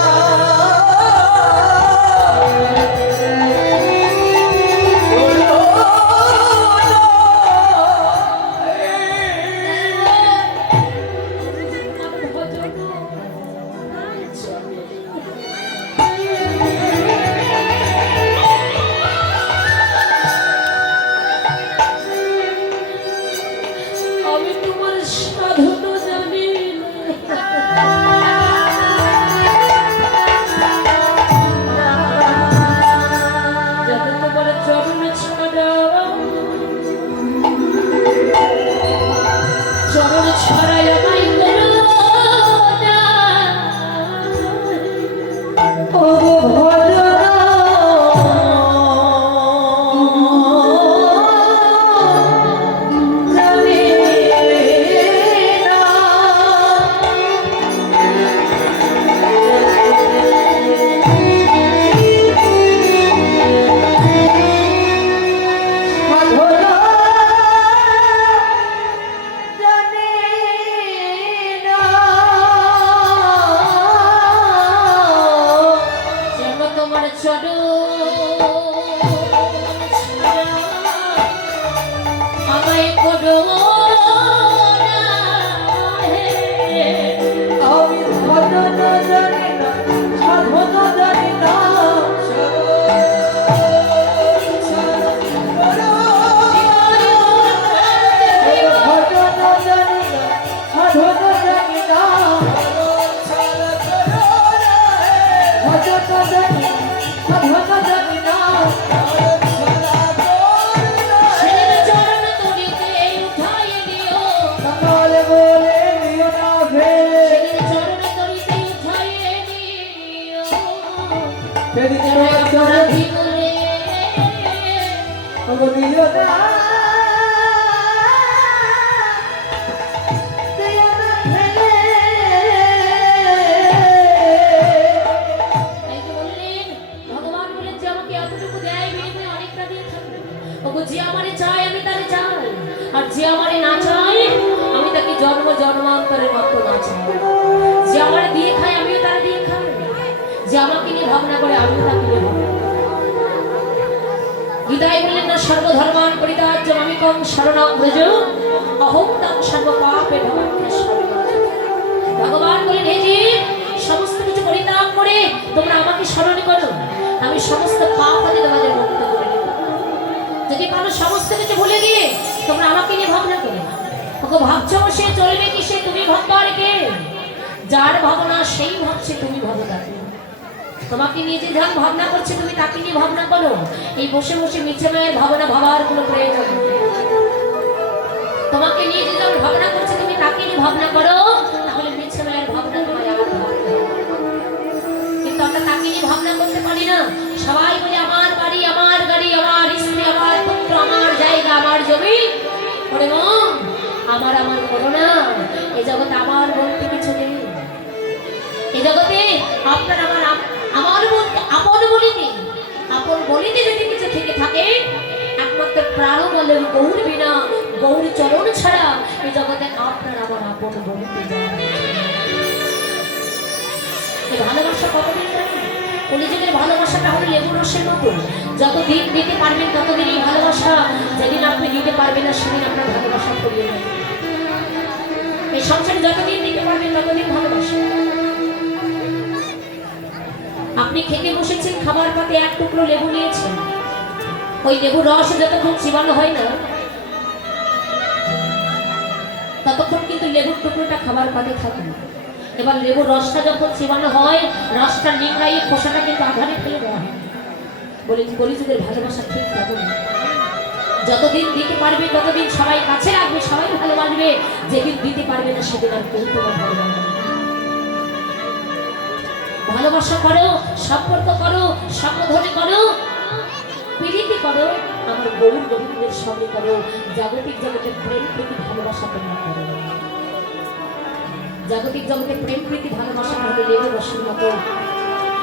সাধনা জানি না সেদিন চরণ তলিতে উঠাইয়ে দিও সকালে বলে নিও না ফেলে সেদিন চরণ তলিতে উঠাইয়ে দিও সেদিন যেন তোমার চরণ অপরাধী বলে ওগো দিও না দিও না ফেলে তাই তো বললেন ভগবান বলেন যে আমাকে এতটুকু দেয় বিনিময়ে অনেকটা দিয়ে থাকে ওগো যে আমারে চায় আমি তারে চাই আর যে আমারে না চায় আমি তাকে জন্ম জন্মান্তরের মতো না চাই যে আমারে দিয়ে খায় আমিও তারে দিয়ে খাই যে আমাকে নিয়ে ভাবনা করে আমিও তাকে নিয়ে ভাবনা করি। গীতায় বললেন না সর্বধর্মান পরিত্যাজ্য মামিকং শরণং ব্রজ অহং তং সর্বপাপে ভগবান বলেন হে জীব সমস্ত কিছু পরিত্যাগ করে তোমরা আমাকে স্মরণ করো আমি সমস্ত পাপ হতে তোমাদের মুক্ত করে দেব যদি কারো সমস্ত কিছু ভুলে গিয়ে তোমরা আমাকে নিয়ে ভাবনা করো ওকে ভাবছো সে চলবে কি সে তুমি ভাববার কে যার ভাবনা সেই ভাবছে তুমি ভাবো তাকে তোমাকে নিয়ে যে ধ্যান ভাবনা করছে তুমি তাকে নিয়ে ভাবনা করো এই বসে বসে মিছে মায়ের ভাবনা ভাবার কোনো প্রয়োজন নেই তোমাকে নিয়ে যে যখন ভাবনা করছে তুমি তাকে নিয়ে ভাবনা করো তাহলে মিছে মায়ের ভাবনা তোমায় আর ভাবতে হবে। কিন্তু আমরা তাকে নিয়ে ভাবনা করতে পারি না সবাই বলে আমার বাড়ি আমার গাড়ি আমার স্ত্রী আমার পুত্র আমার জায়গা আমার জমি ওরে মন আমার আমার করো না এই জগতে আমার বলতে কিছু নেই এই জগতে আপনার আমার বলতে আপন বলিতে আপন বলিতে যদি কিছু থেকে থাকে একমাত্র প্রাণ বলে গৌর বিনা গৌর চরণ ছাড়া এই জগতে আপনার আমার আপন বলিতে যায় এই ভালোবাসা কতদিন থাকে কলিযুগের ভালোবাসাটা হলো লেবু রসের মতো যতদিন দিতে পারবেন ততদিন এই ভালোবাসা যেদিন আপনি দিতে পারবেন না সেদিন আপনার ভালোবাসা করিয়ে যাবে এই সংসারে যতদিন দিতে পারবেন ততদিন ভালোবাসা আপনি খেতে বসেছেন খাবার পাতে এক টুকরো লেবু নিয়েছেন ওই লেবুর রস যতক্ষণ চিবানো হয় না ততক্ষণ কিন্তু লেবুর টুকরোটা খাবার পাতে থাকে এবার লেবুর রসটা যখন চিবানো হয় রসটা নিংড়াইয়ে খোসাটা কিন্তু আধারে ফেলে দেওয়া হয় কলিযুগের ভালোবাসা ঠিক তেমন যতদিন দিতে পারবে ততদিন সবাই কাছে রাখবে সবাই ভালোবাসবে যেদিন দিতে পারবে না সেদিন আর কেউ তোমার ভালোবাসবে ভালোবাসা করো সম্পর্ক করো সম্বোধন করো প্রীতি করো আমার গৌর গোবিন্দের সঙ্গে করো জাগতিক জগতে প্রেম প্রীতি ভালোবাসা তোমরা করো জাগতিক জগতে প্রেম প্রীতি ভালোবাসা হবে লেবু রসের মতো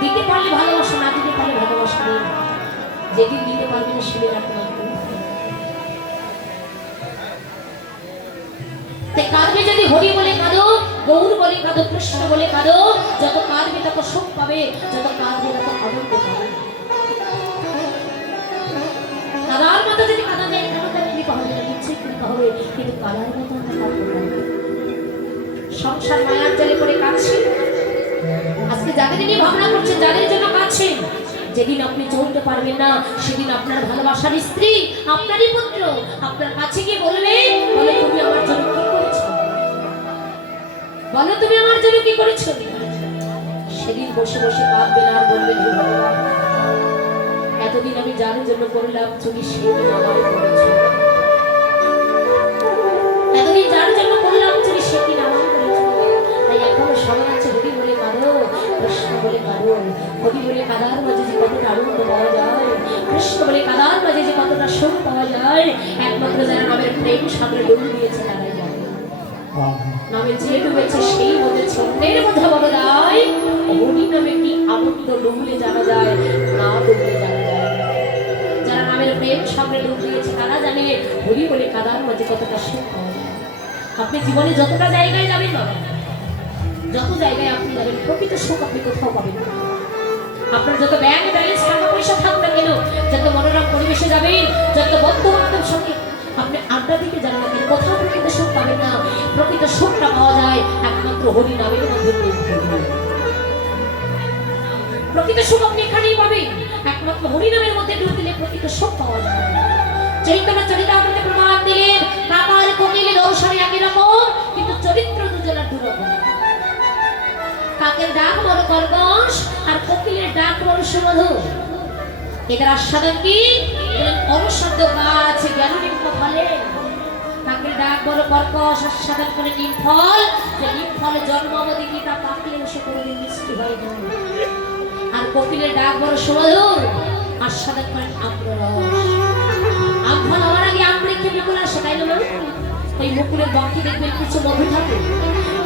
দিতে পারলে ভালোবাসা না দিতে পারলে ভালোবাসা নেই যেদিন দিতে পারবে না সেদিন আর তোমার তাই কাঁদবে যদি হরি বলে কাঁদো গৌর বলে কাঁদো কৃষ্ণ বলে কাঁদো যত কাঁদবে তত সুখ পাবে যত কাঁদবে তত আনন্দ পাবে কাদার মতো যদি কাঁদা যায় কেন তার কৃপা হবে না নিশ্চয়ই কৃপা হবে কিন্তু কাদার মতো আমরা কাঁদবো না সংসার মায়ার জালে পড়ে কাঁদছি আজকে যাদের নিয়ে ভাবনা করছেন যাদের জন্য কাঁদছেন যেদিন আপনি চলতে পারবেন না সেদিন আপনার ভালোবাসার স্ত্রী আপনারই পুত্র আপনার কাছে গিয়ে বলবে বলে তুমি আমার জন্য কি করেছো বলো তুমি আমার জন্য কি করেছো সেদিন বসে বসে কাঁদবেন আর বলবেন হে ভগবান এতদিন আমি যার জন্য করলাম তুমি সেদিন আমার করেছো এতদিন যার জন্য করলাম তুমি সেদিন আমার করেছো তাই এখনো সবার আছে হরি বলে কাঁদো কৃষ্ণ বলে কাঁদো হরি বলে কাঁদার মাঝে যে কতটা আনন্দ পাওয়া যায় কৃষ্ণ বলে কাঁদার মাঝে যে কতটা সুখ পাওয়া যায় একমাত্র যারা নামের প্রেম সাগরে ডুবে দিয়েছে তারাই জানে নামে যে ডুবেছে সেই বোঝেছে অন্যের বোঝা বড় যায় হরি নামে কি আনন্দ ডুবলে জানা যায় না ডুবলে জানা যায় যারা নামের প্রেম সাগরে ডুবে দিয়েছে তারা জানে হরি বলে কাঁদার মাঝে কতটা সুখ পাওয়া যায় আপনি জীবনে যতটা জায়গায় যাবেন বাবা যত জায়গায় আপনি যাবেন প্রকৃত সুখ আপনি কোথাও পাবেন না আপনার যত ব্যাংক ব্যালেন্স টাকা পয়সা থাকবে কেন যত মনোরম পরিবেশে যাবেন যত বন্ধু বান্ধব সঙ্গে আপনি আড্ডা দিতে যান না কেন কোথাও প্রকৃত সুখ পাবেন না প্রকৃত সুখটা পাওয়া যায় একমাত্র হরি নামের মধ্যে প্রকৃত সুখ আপনি এখানেই পাবেন একমাত্র হরি নামের মধ্যে ডুব দিলে প্রকৃত সুখ পাওয়া যায় চৈতন্য চরিতামৃতে প্রমাণ দিলেন কাকার কোকিলের ঔষধে একই রকম কিন্তু চরিত্র দুজনের দুরকম কাকের ডাক বড় কর্কশ আর কোকিলের ডাক বড় সুমধুর এদের আস্বাদন কি অনসাধ্য গাছ জ্ঞান নিম্ন ফলে কাকের ডাক বড় কর্কশ আস্বাদন করে নিম ফল যে নিম ফলে জন্মাবধি কি তা পাকলে এসে কোনোদিন মিষ্টি হয় না আর কোকিলের ডাক বড় সুমধুর আস্বাদন করেন আম্ররস আম ফল হওয়ার আগে আম রেখে বিপুল আসে তাই না ওই মুকুলের বক্ষে দেখবেন কিছু মধু থাকে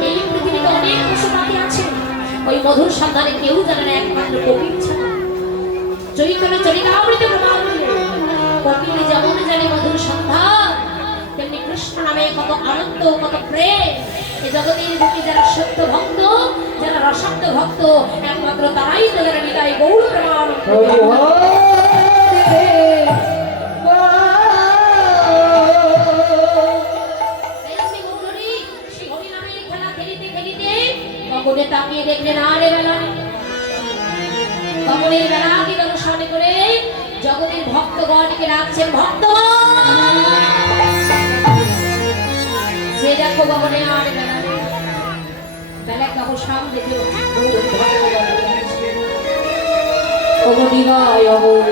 এই পৃথিবীতে অনেক পশু পাখি আছে ওই মধুর সন্ধানে কেউ জানে না একমাত্র কোকিল ছাড়া চৈতন্য চরিতামৃত প্রমাণ কোকিল যেমন জানে মধুর সন্ধান তেমনি কৃষ্ণ নামে কত আনন্দ কত প্রেম এ জগতের বুকে যারা সত্য ভক্ত যারা রসাক্ত ভক্ত একমাত্র তারাই তাদের হৃদয় গৌর প্রমাণ কবরে তাকিয়ে দেখলেন আরে বেলা কবরের বেলাকে দর্শন করে জগতের ভক্তগণকে রাখছেন ভক্ত সে দেখো কবরে আরে বেলা বেলা কাবো সামনে দেখো কবদিবায় অবর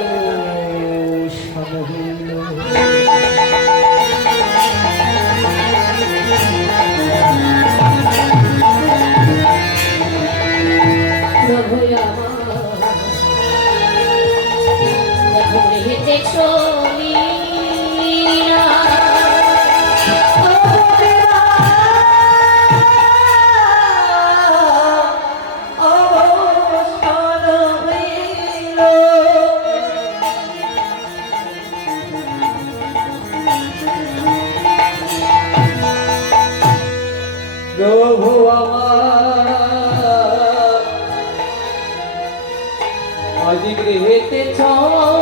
প্রভু আমার আজ গৃহেতে চলে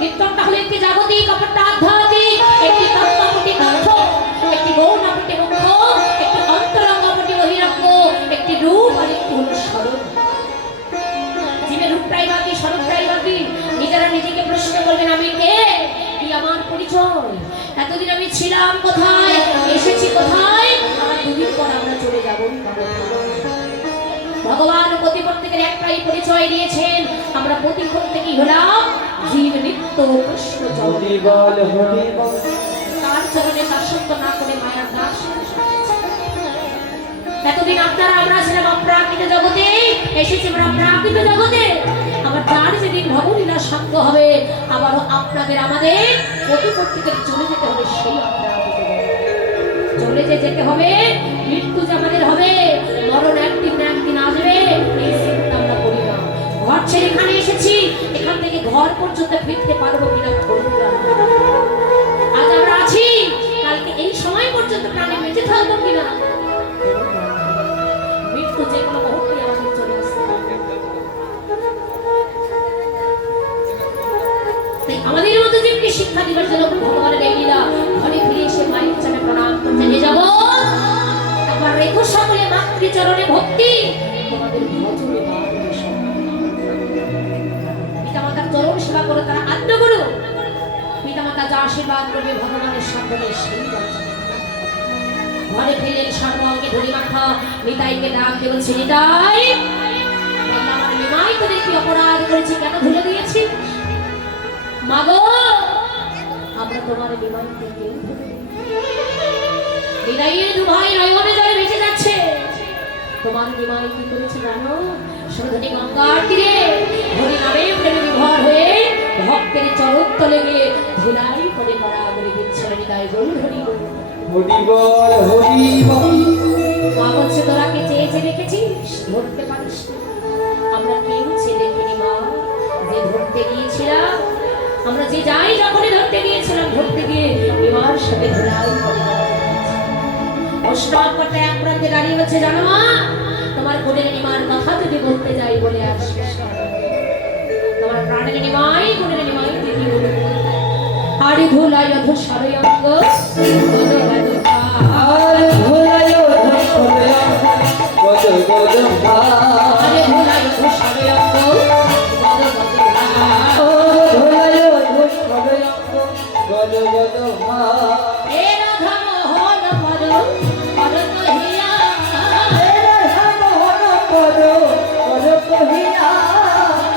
কীর্তনটা হলো একটি জাগতিক অপরটা আধ্যাত্মিক একটি তত্ত্বপটি তথ্য একটি গৌণপটি মুখ্য একটি অন্তরঙ্গপটি বহিরঙ্গ একটি রূপ আর একটি হলো স্বরূপ জীবের রূপটাই বাকি স্বরূপটাই বাকি নিজেরা নিজেকে প্রশ্ন করবেন আমি কে কি আমার পরিচয় এতদিন আমি ছিলাম কোথায় এসেছি কোথায় আর দুদিন পর আমরা চলে যাব ভগবান প্রতিপত্তিকে একটাই পরিচয় দিয়েছেন আমরা প্রতিপত্তিকই হলাম জীব নিত্য কৃষ্ণ হরিবল হরিবল তার চরণে দাসত্ব না করে মায়ার দাস এতদিন আপনারা আমরা ছিলাম অপ্রাকৃত জগতে এসেছি আমরা প্রাকৃত জগতে আবার তার যেদিন ভবলীলা শান্ত হবে আবারও আপনাদের আমাদের প্রতিপত্তিকে চলে যেতে হবে সেই চলে যেতে হবে মৃত্যু যে আমাদের হবে মরণ একদিন না একদিন আসবে এই চিন্তা আমরা করি না ঘর ছেড়ে এখানে এসেছি এখান থেকে ঘর পর্যন্ত ফিরতে পারবো কিনা করিবার জন্য ভগবানের এই লীলা ঘরে ফিরে এসে মায়ের চরণে প্রণাম করতে নিয়ে যাব। একবার রেখো সকলে মাতৃচরণে ভক্তি, তোমাদের ভজনে পিতামাতার চরণ সেবা করো, তারা আদ্য করো। পিতামাতা যা আশীর্বাদ করবে ভগবানের সামনে সেই ঘরে ফিরলেন সর্বাঙ্গে ধরি মাখা নিতাইকে ডাক দিয়ে বলছে, নিতাই আমার নিমাই তোদের কি অপরাধ করেছি, কেন ধুলে দিয়েছি? মাগো আমরা তোমার নিমাইকে কেউ নিতাইয়ের দু ভাই নয়নে জলে ভেসে যাচ্ছে। তোমার নিমাই কি করেছে জানো? সরধনী গঙ্গার তীরে হরি নামে প্রেমে বিভোর হয়ে ভক্তের চরণ তলে গিয়ে ধুলাই করে মরা বলে দিচ্ছে। নিতাই বল হরি বল। হরি বল, হরি বল। মা বলছে, তোরা কে চেয়ে চেয়ে রেখেছিস, ধরতে পারিস না। আমরা কেউ চেয়ে দেখিনি মা, যে ধরতে গিয়েছিলাম, আমরা যে যাই যখনই ধরতে গিয়েছিলাম, ধরতে গিয়ে এবার সাথে ধরাই অষ্টম করতে এক প্রান্তে দাঁড়িয়ে হচ্ছে, জানো মা তোমার বোনের নিমার কথা যদি বলতে যাই বলে আর শেষ হবে না। তোমার প্রাণের নিমাই বোনের নিমাই দিদি বলে আরে ধুলাই অধ সারে অঙ্গ আর ভোলাই ধরে গদ গদ আরে ধুলাই অধ সারে অঙ্গ গদ গদ ও ভোলাই ধরে গদ গদ এ রাধা মোহন পদ পদ কহিয়া পদ পদ কহিয়া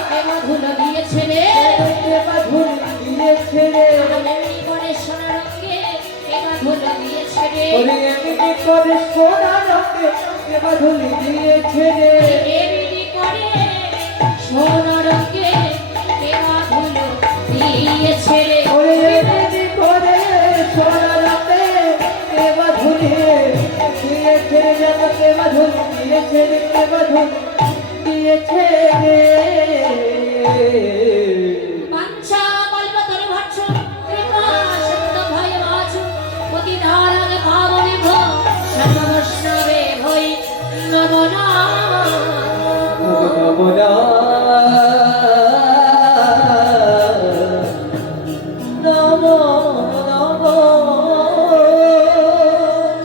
কে মধুল দিয়েছে রে মাধুর দিয়েছে রে, এমনি করে সোনার রঙে কে মধুল দিয়েছে রে, ওরে এমনি করে সোনা রঙে মাধুর দিয়েছে রে, এমনি করে সোনার রঙে কে মধুল দিয়েছে রে। ওরে এমনি করে সোনা রঙে মাধুর দিয়েছে রে, জগতে মাধুর দিয়েছে রে, মাধুর দিয়েছে রে। বাঞ্ছা কল্পতরু ভৎস কৃপা সত্য ভয় বাচ পতি ধারণ পাবনে ভো সর্ববৈষ্ণবে ভৈ নমো নমঃ।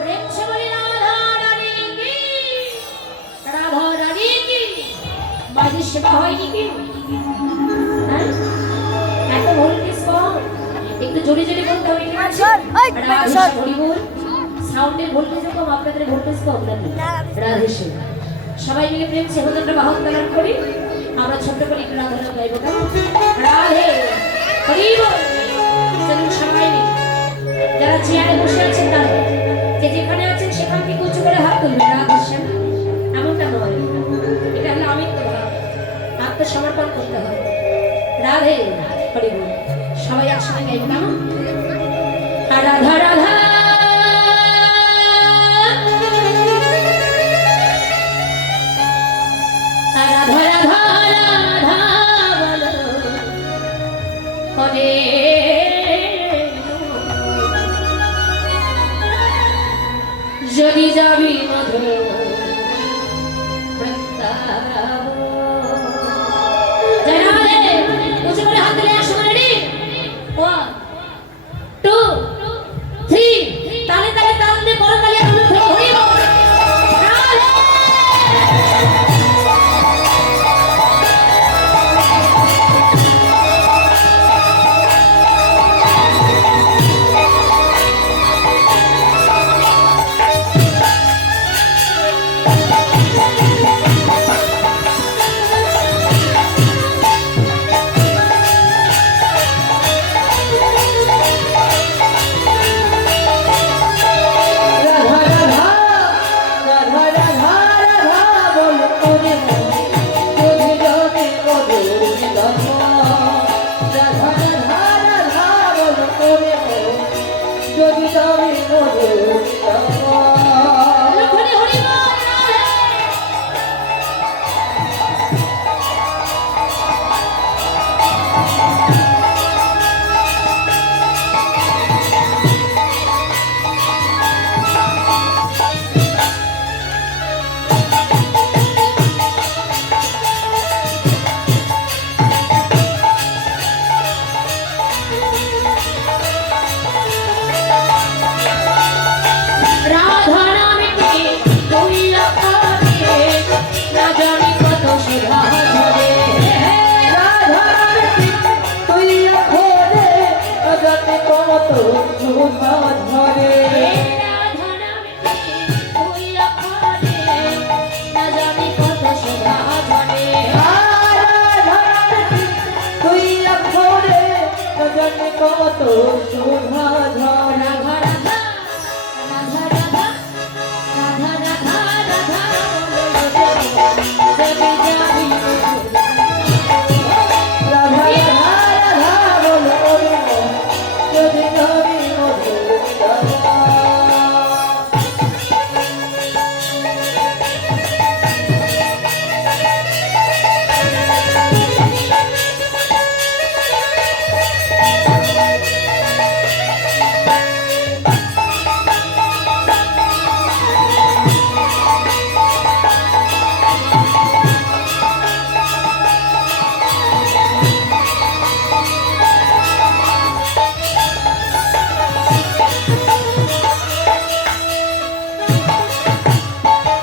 প্রেম সে বলি রাধা রানী কি, রাধা রানী কি, বাড়ির সেবা হয়নি কি? হ্যাঁ? এত ভোল্টেজ কম, একটু জোরে জোরে বলতে হবে, ঠিক আছে? রাধা হরি বল। সাউন্ডের ভোল্টেজ কম, আপনাদের ভোল্টেজ কম নাকি? রাধে শ্যাম। সবাই মিলে প্রেম সে হজনটা বাহন দান করি। আমরা ছোট্ট করে একটু রাধা নাম গাইবো, কেমন? রাধে হরি বল। চলুন সবাই মিলে, যারা চেয়ারে বসে আছেন তারা যে যেখানে আছেন সেখান থেকে উঁচু করে হাত তুলবেন। রাধে শ্যাম এমনটা নয়, এটা হলো আমিত্ব ভাব, আত্মসমর্পণ করতে হবে। রাধে হরি বল। সবাই একসঙ্গে গাইবো, কেমন? রাধা রাধা রাধা রাধা রাধা বলো হরে যদি যাবি মধুর বৃন্দাবন। জয় রাধে। উঁচু করে হাত তুলে একসঙ্গে রেডি, 1 2 3 তালে তালে তাল দিয়ে বড় কালিয়া তুলে হরি বল। রাধে সুধা ঝরে রাধা নামে তুই অক্ষরে না জানি কত শোভা ঝরে তুই অক্ষরে জানি কত সুধা ঝরে রাধা রাধা রাধা রাধা রাধা রাধা রাধা দেবী যাবি রাধা রাধা বলো যদি ধরি মধুর গাথা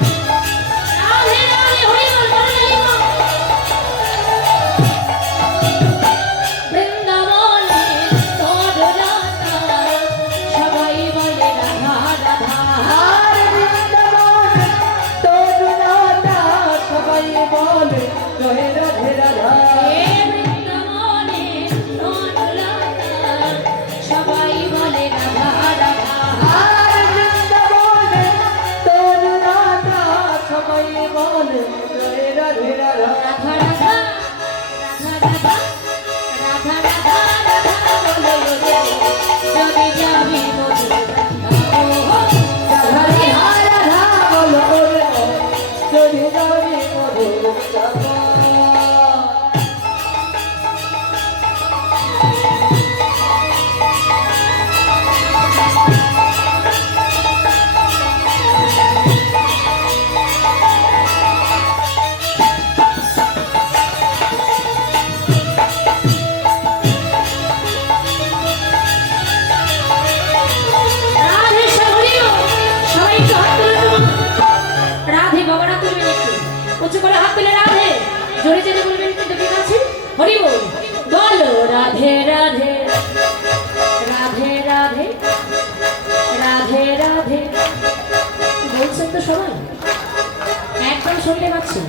রাধে রাধে হরি বল বল বৃন্দাবনে তোর রাধা সবাই বলে রাধা রাধা আর বৃন্দাবন তোর রাধা সবাই বলে জয় রাধে রাধা হে বৃন্দাবনে তোর রাধা সবাই বলে রাধা রাধা আর বৃন্দাবনে তোর রাধা সবাই বলে জয় রাধে রাধা রাধা রাধা রাধা রাধা রাধা রাধা রাধা বলে যদি যাবি মধুর রাধা রাধা বলো রে যদি যাবি মধুর গাথা রাধে হরিও সবাই একটু হাত তুলে দেবো। রাধে বাবারা তুলবেন একটু উঁচু করে হাত তুলে রাধে জোরে জোরে বলবেন কিন্তু ঠিক আছে হরি বল বলো রাধে রাধে রাধে রাধে রাধে রাধে বলছেন তো সবাই একদম শুনতে পাচ্ছি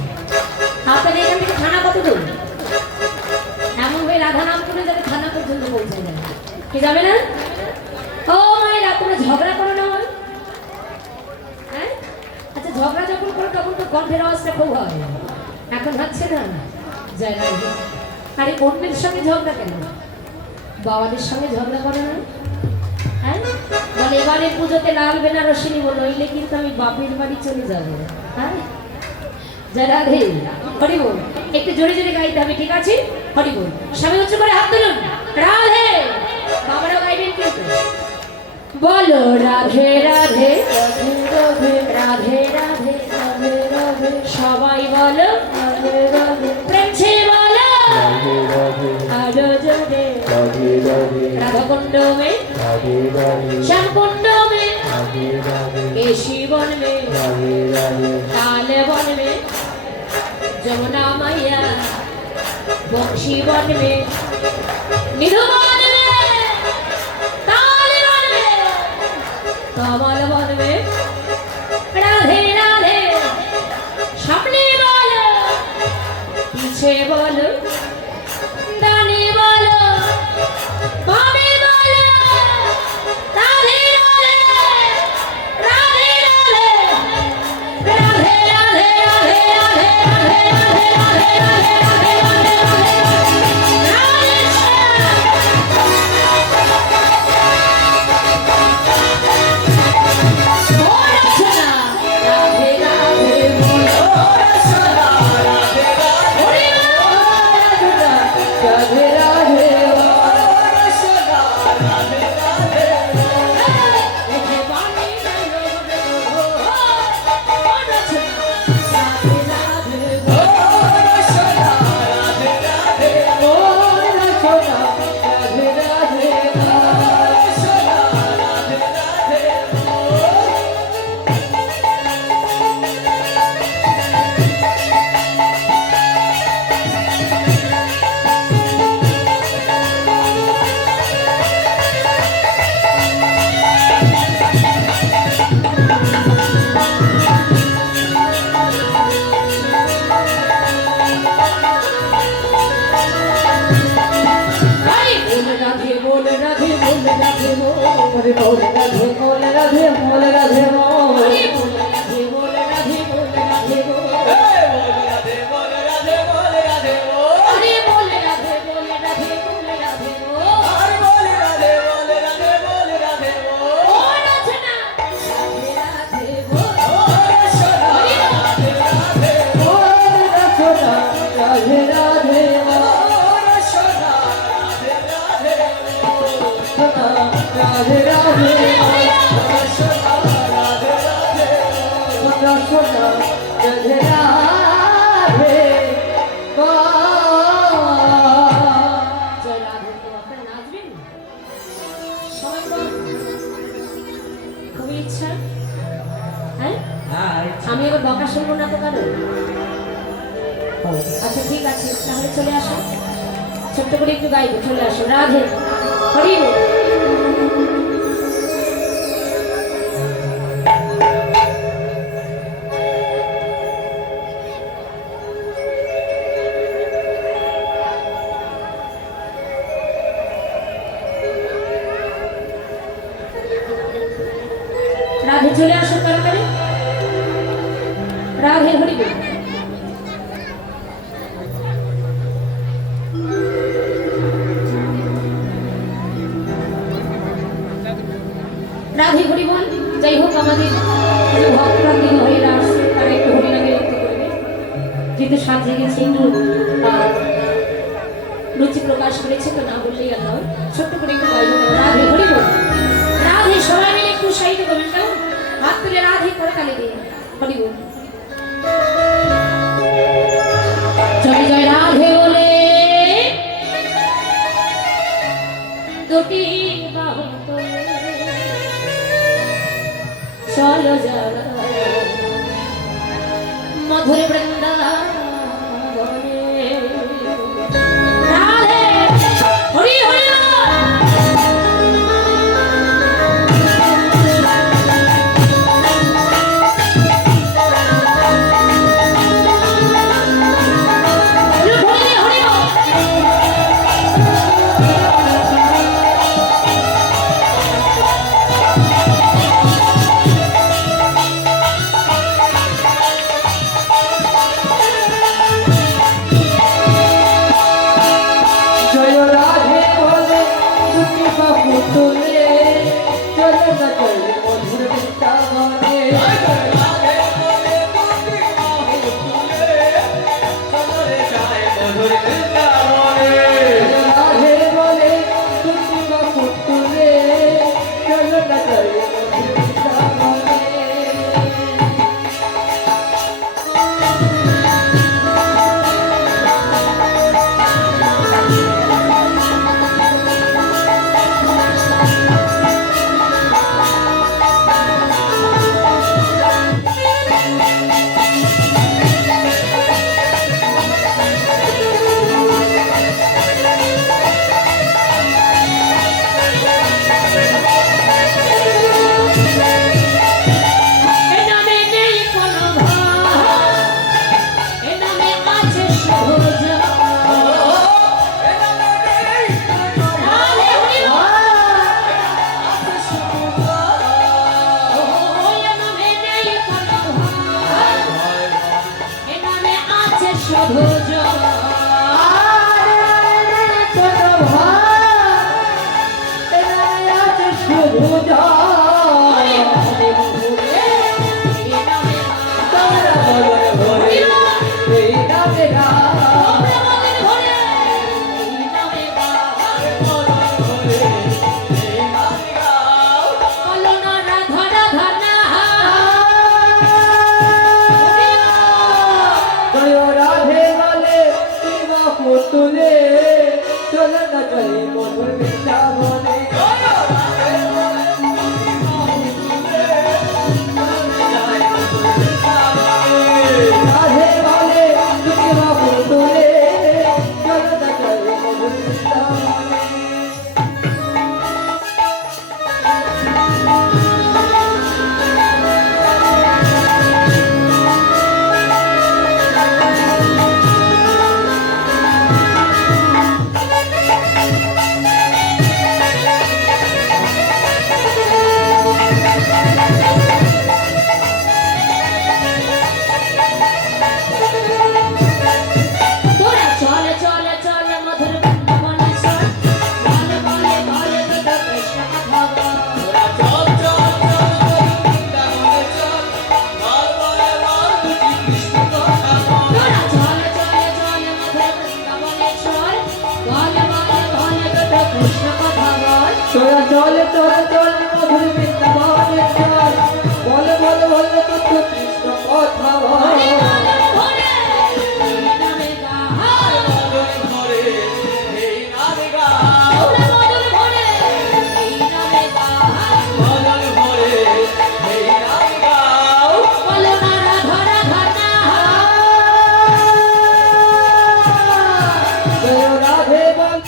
আপনাদের এখান থেকে থানা কত দূর এমন হয়ে রাধা নাম করে যাবে থানা পর্যন্ত পৌঁছে যাবে কি যাবে না ও মায়েরা তোমরা ঝগড়া করো না হয় হ্যাঁ আচ্ছা ঝগড়া যখন করো তখন তো কণ্ঠের আওয়াজটা খুব হয় এখন হচ্ছে না জায়গা আরে অন্যের সঙ্গে ঝগড়া কেন বাবাদের সঙ্গে ঝগড়া করে না হ্যাঁ বলে এবারে পুজোতে লাল বেনারসি নিব নইলে কিন্তু আমি বাপের বাড়ি চলে যাবো হ্যাঁ জয় রাধে হরি বল একটু জোরে জোরে গাইতে হবে ঠিক আছে হরি বল সবাই উচ্চ করে হাত তুলুন রাধে বাবারাও গাইবেন কিন্তু বলো রাধে রাধে রাধে রাধে রাধে রাধে রাধে সবাই বলো রাধে রাধে প্রেম ছে বলো রাধে রাধে আরো জোরে রাধে রাধে রাধা কুণ্ড মে রাধে রাধে শ্যাম কুণ্ড মে রাধে রাধে केशी बन में রাধে রাধে काल बन में जमुना मैया बक्शी बन में निधु बन में ताल बन में कमल बन में राधे राधे सामने बोलो पीछे बोलो दाने बोलो बामे बोलो राधे राधे राधे राधे राधे राधे राधे राधे राधे राधे राधे राधे राधे राधे राधे হরি বল রাধে বল রাধে বল রাধে বল হরি বল রাধে বল রাধে বল রাধে বল রাধে বল রাধে বল রাধে বল হরি বল রাধে বল রাধে বল রাধে বল হরি বল রাধে বল রাধে বল রাধে বল ও রচনা রাধে রাধে বল ও সোনা রাধে রাধে বল সোনা রাধে রাধে বল সোনা রাধে রাধে বল সোনা রাধে রাধে বল সোনা রাধে রাধে বল সোনা রাধে রাধে বল জয় রাধে তো আপনারা নাচবেন সবাই বল খুবই ইচ্ছা হ্যাঁ আমি এবার বকা শুনবো না তো কারো আচ্ছা ঠিক আছে তাহলে চলে আসো ছোট্ট করে একটু গাইবো চলে আসো রাধে হরি বল। রাধে চলে আসো তাড়াতাড়ি রাধে হরি বল। রাধে হরি বল। যাই হোক আমাদের যে ভক্তরা দিন হয়ে আসছে তারা একটু হরিনামে লিপ্ত করবে যেহেতু সাজিয়ে গেছে একটু রুচি প্রকাশ করেছে তো না বললেই আর নয় ছোট্ট করে একটু গাইব রাধে হরি বল। রাধে সবাই মিলে একটু সাহিত্য করবেন কেমন হাত তুলে রাধে করে তালে দিয়ে হরি বল। জয় জয় রাধে বলে দুটি বাহু তোলে চলো যারা মধুর বৃন্দাবনে রাধে হরি হরি বল। জয় রাধে বলে দুটি বাহু তুলে চলে না জয় মধুর বৃন্দাবনে রাধে বলে দুটি বাহু তুলে চলে যায় মধুর বৃন্দাবনে রাধে বলে দুটি বাহু তুলে চলে না জয় মধুর বৃন্দাবনে এ নামে নেই কোনো ভয় এ নামে আছে সহজ রাধে হরি বল। এ নামে নেই কোনো ভয় এ নামে আছে সহজ তুলে চলে না যাই মধুর বৃন্দাবনে চল চল চল মধুর বৃন্দাবনে চল বল বল বল কত কৃষ্ণ কথা বল ভরে এই নামে গাও মদন ভরে এই নামে গাও ওরে মদন ভরে এই নামে গাও মদন ভরে এই নামে গাও বলো না রাধা রাধা না জয় রাধে বল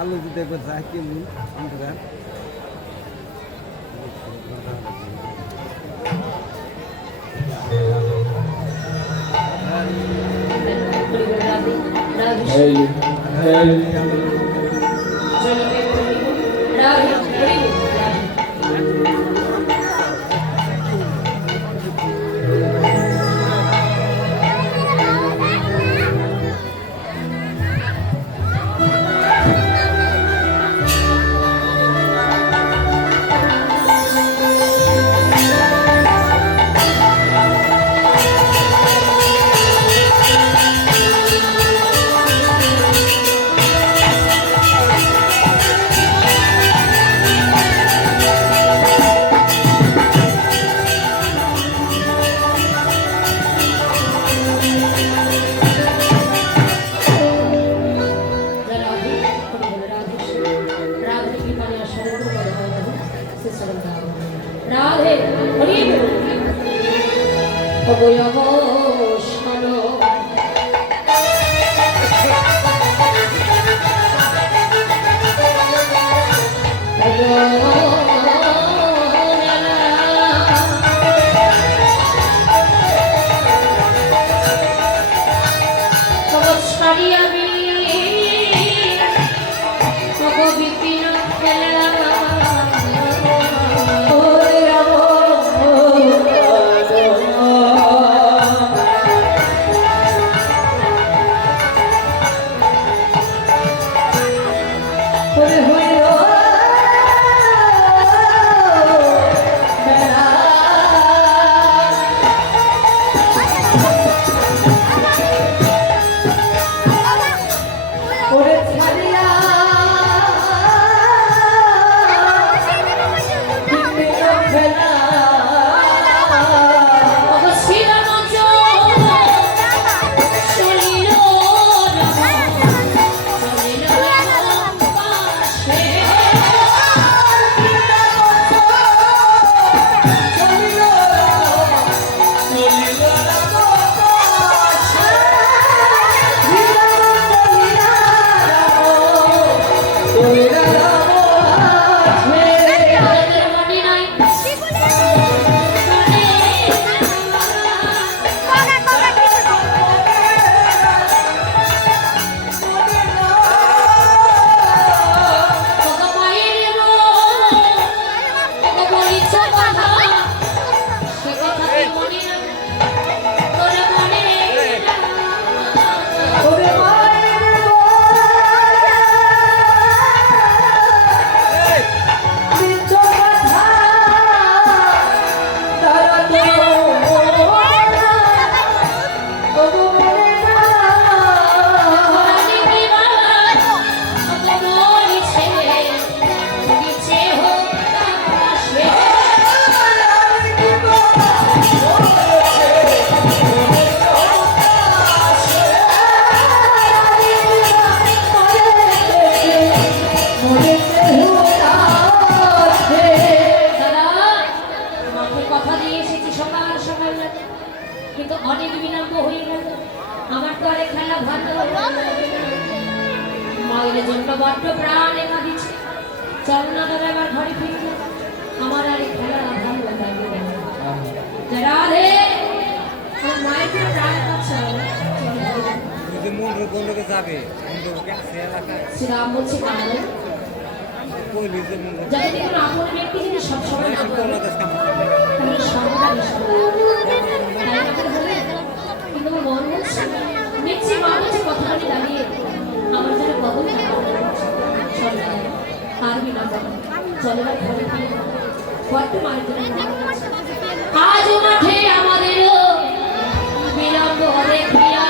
আলু দিতে করছে কি আমরা রাধে রাধে হেই হেই রাধে রাধে রাধে হরি অবয়বসন বড্ড প্রাণে কাঁদিছে। চল না দাদা এবার ঘরে ফিরে যাই। আমার আর এই খেলা ভালো লাগে না। রাধে আমার মায়ের জন্য প্রাণ কাঁদছে। যদি মন বন্ধুকে যাবে বন্ধু কেন সে এলাকায় শ্রীরাম বলছে কাঁদো। কইলি যে মন যাতে দেখুন আপন ব্যক্তি যদি সবসময় না করে তাহলে সর্বদা বিষয়। তাই আমাকে বলে কিন্তু আমার মন বলছে দেখছি মা বলছে কথাটা দাঁড়িয়ে আমার জন্য কখন সর্বদা পারবি না বাবা। চলো এবার ঘরে ফিরে যাবো। বড্ড মায়ের জন্য আজ মাঠে আমাদেরও বিলম্ব দেখিয়া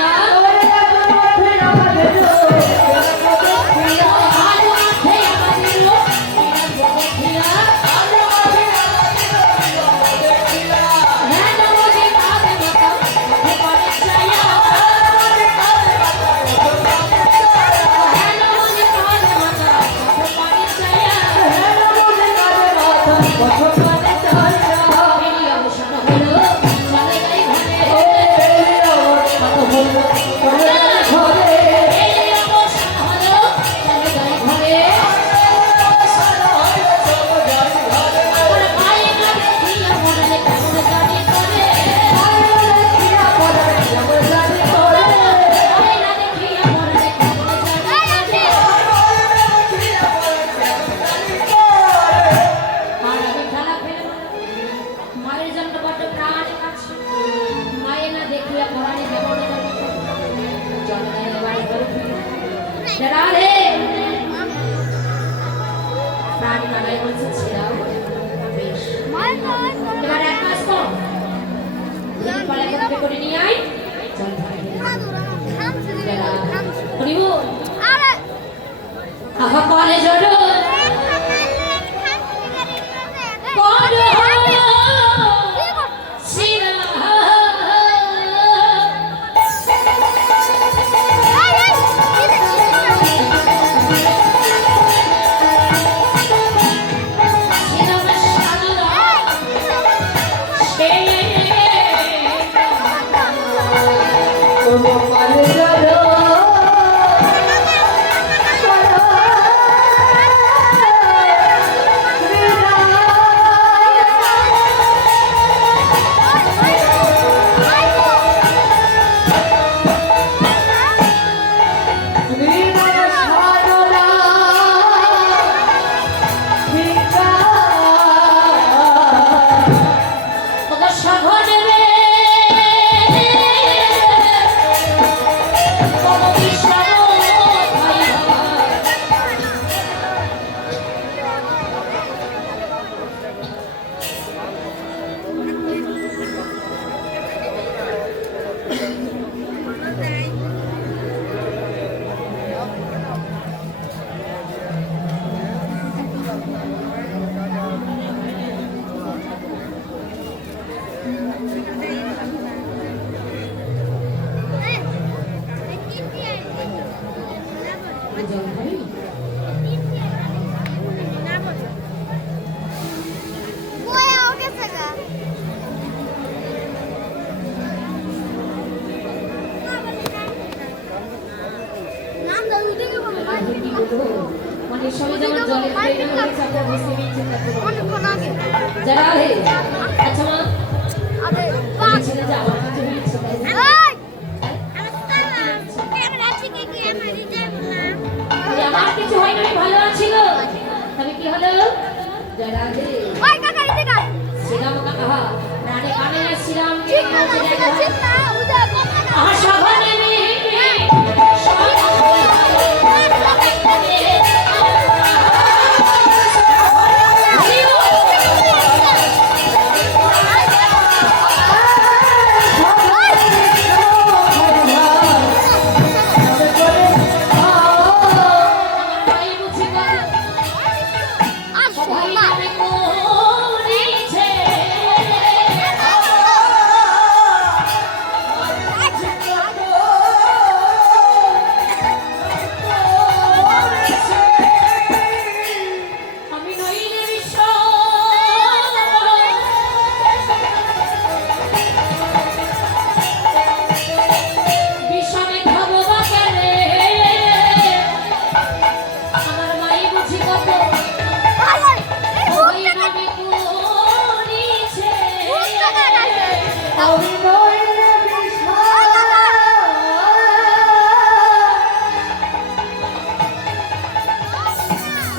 আমি নইলে বিষয়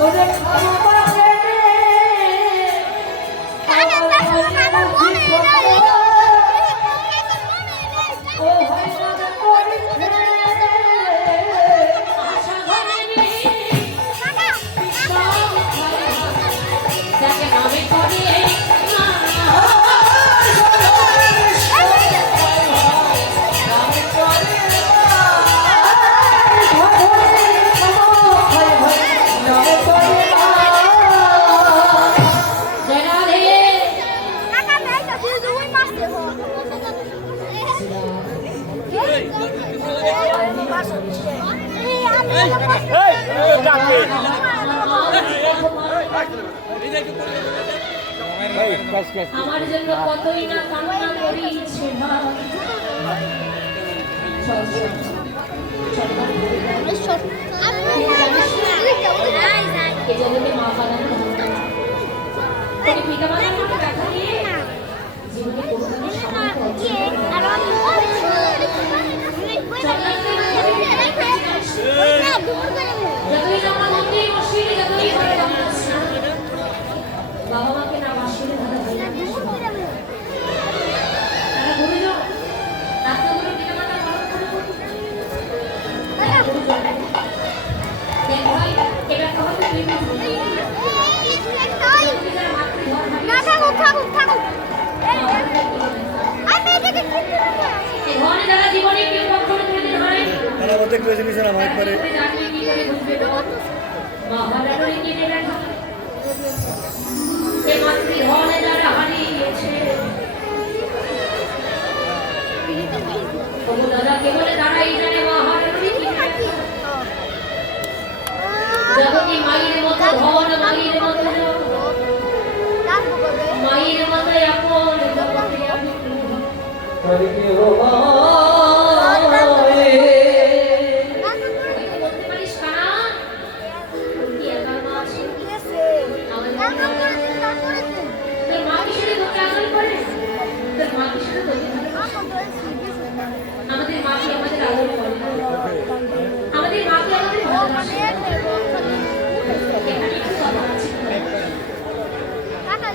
ওরে খাবো মাকে ও হয় না করিছে আশা ঘরে নেই যাকে নামে করে মা জয় রাধে আমার জন্য কতই না কান্না করিছে ভাই চল চল চল এই জগতে মা বানানো তোকে পিতা মাতার মতো দেখা দিয়ে জীবনে কোনোদিনও সামনে যতই আমরা মন্দির মসজিদে যতই করে আমরা বাবা মাকে না বাসিয়ে ভালো হয় না তারা গুরুজন আত্মগুরু পিতা মাতা পালন করে দেখ ভাই এবার তো হয়তো তুই যতই যারা মাতৃঘর এই ঘরে যারা জীবনে কেউ কখনো কোনোদিন হয় মহারাজের কিনে রাখা এ মাতৃঘরে যারা হারিয়েছে তবু দাদা কেবল তারাই জানে মহারাজের কিনে রাখা জগতে মায়ের মতো ধন মায়ের মতো মায়ের মতো আপন জগতে আমি করকে ও বলতে পারিস কানা কি একার মা আছে তোর মা কিসের তোকে আদর করে তোর মা কিসের তোকে আমাদের মাকে আমাদের আদর করে আমাদের মাকে আমাদের ভালোবাসে এখানে একটু কথা আছে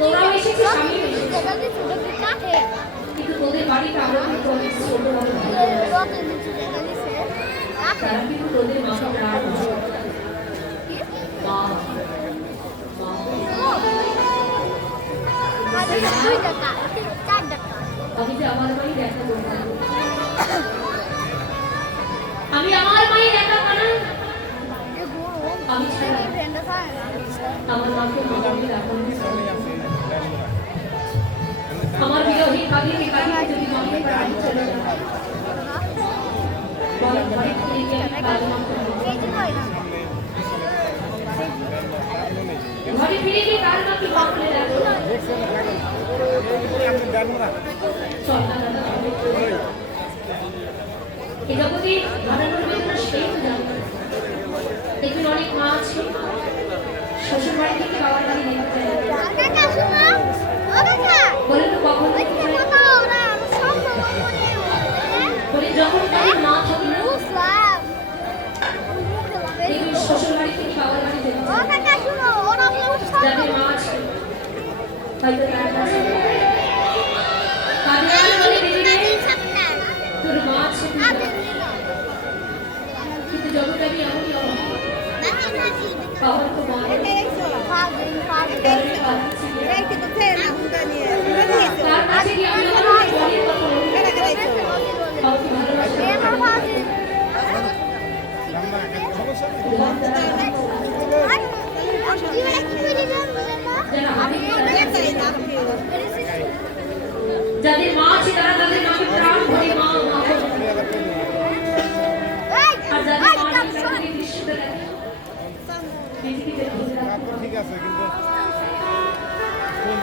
তোরাও এসেছিস আমি কিন্তু তোদের বাড়িতে আমরা কিন্তু অনেক ছোট বড় ভাই তারা কিন্তু তোদের মাকে প্রাণ মা মা আমি যে আমার মাই দেখা করতাম আমি আমার মাই দেখা কানা আমি ছাড়া আমার মাকে মাকে রাখুন আমার বিরোহী কাঁদিতে কাঁদিতে যদি মাকে প্রাণ চলে যায় বল ঘরে ফিরে গিয়ে আমি কাঁদলাম ঘরে ফিরে গিয়ে কার মাকে মা বলে রাখো চল না দাদা এই জগতে হারানোর বেদনা সেই তো জানে দেখবেন অনেক মা আছে শ্বশুর বাড়ি থেকে বাবার বাড়ি দেখতে বলে তো কখন বলে যখন তাদের মা থাকে না দেখবেন শ্বশুর বাড়ি থেকে বাবার বাড়ি দেখতে যাদের মা আছে হয়তো তার কাছে তাদের বলে দিদি তোর মা আছে কিন্তু যখন আমি এমনই বাবার তো মা তার কাছে গিয়ে আমি আমার মনের কথা বলি বাবাকে ভালোবাসি যাদের মা আছে তারা তাদের মাকে প্রাণ ভরে মা মা আর যাদের মা নেই তাদেরকে দৃশ্যতে রাখে পৃথিবীতে ধরে রাখে ঠিক আছে কিন্তু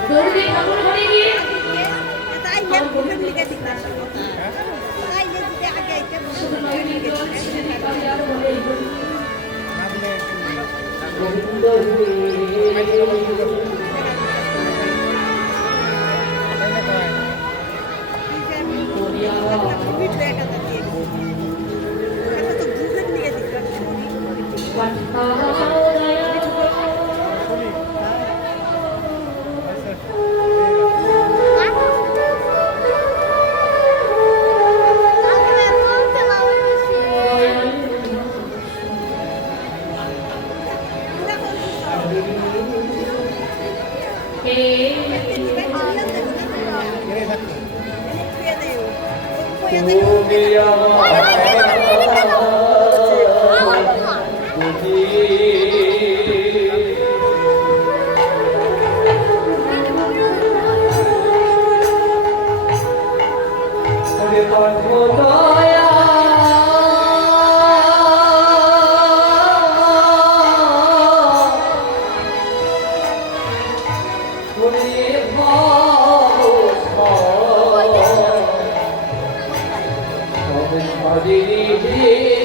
দৌড়ে ঠাকুর ঘরে গিয়ে শুধু নয় কিন্তু ছেলে দিকে আর বলে না দিলে গোবিন্দ তাই না কয় তুমি আমার Hare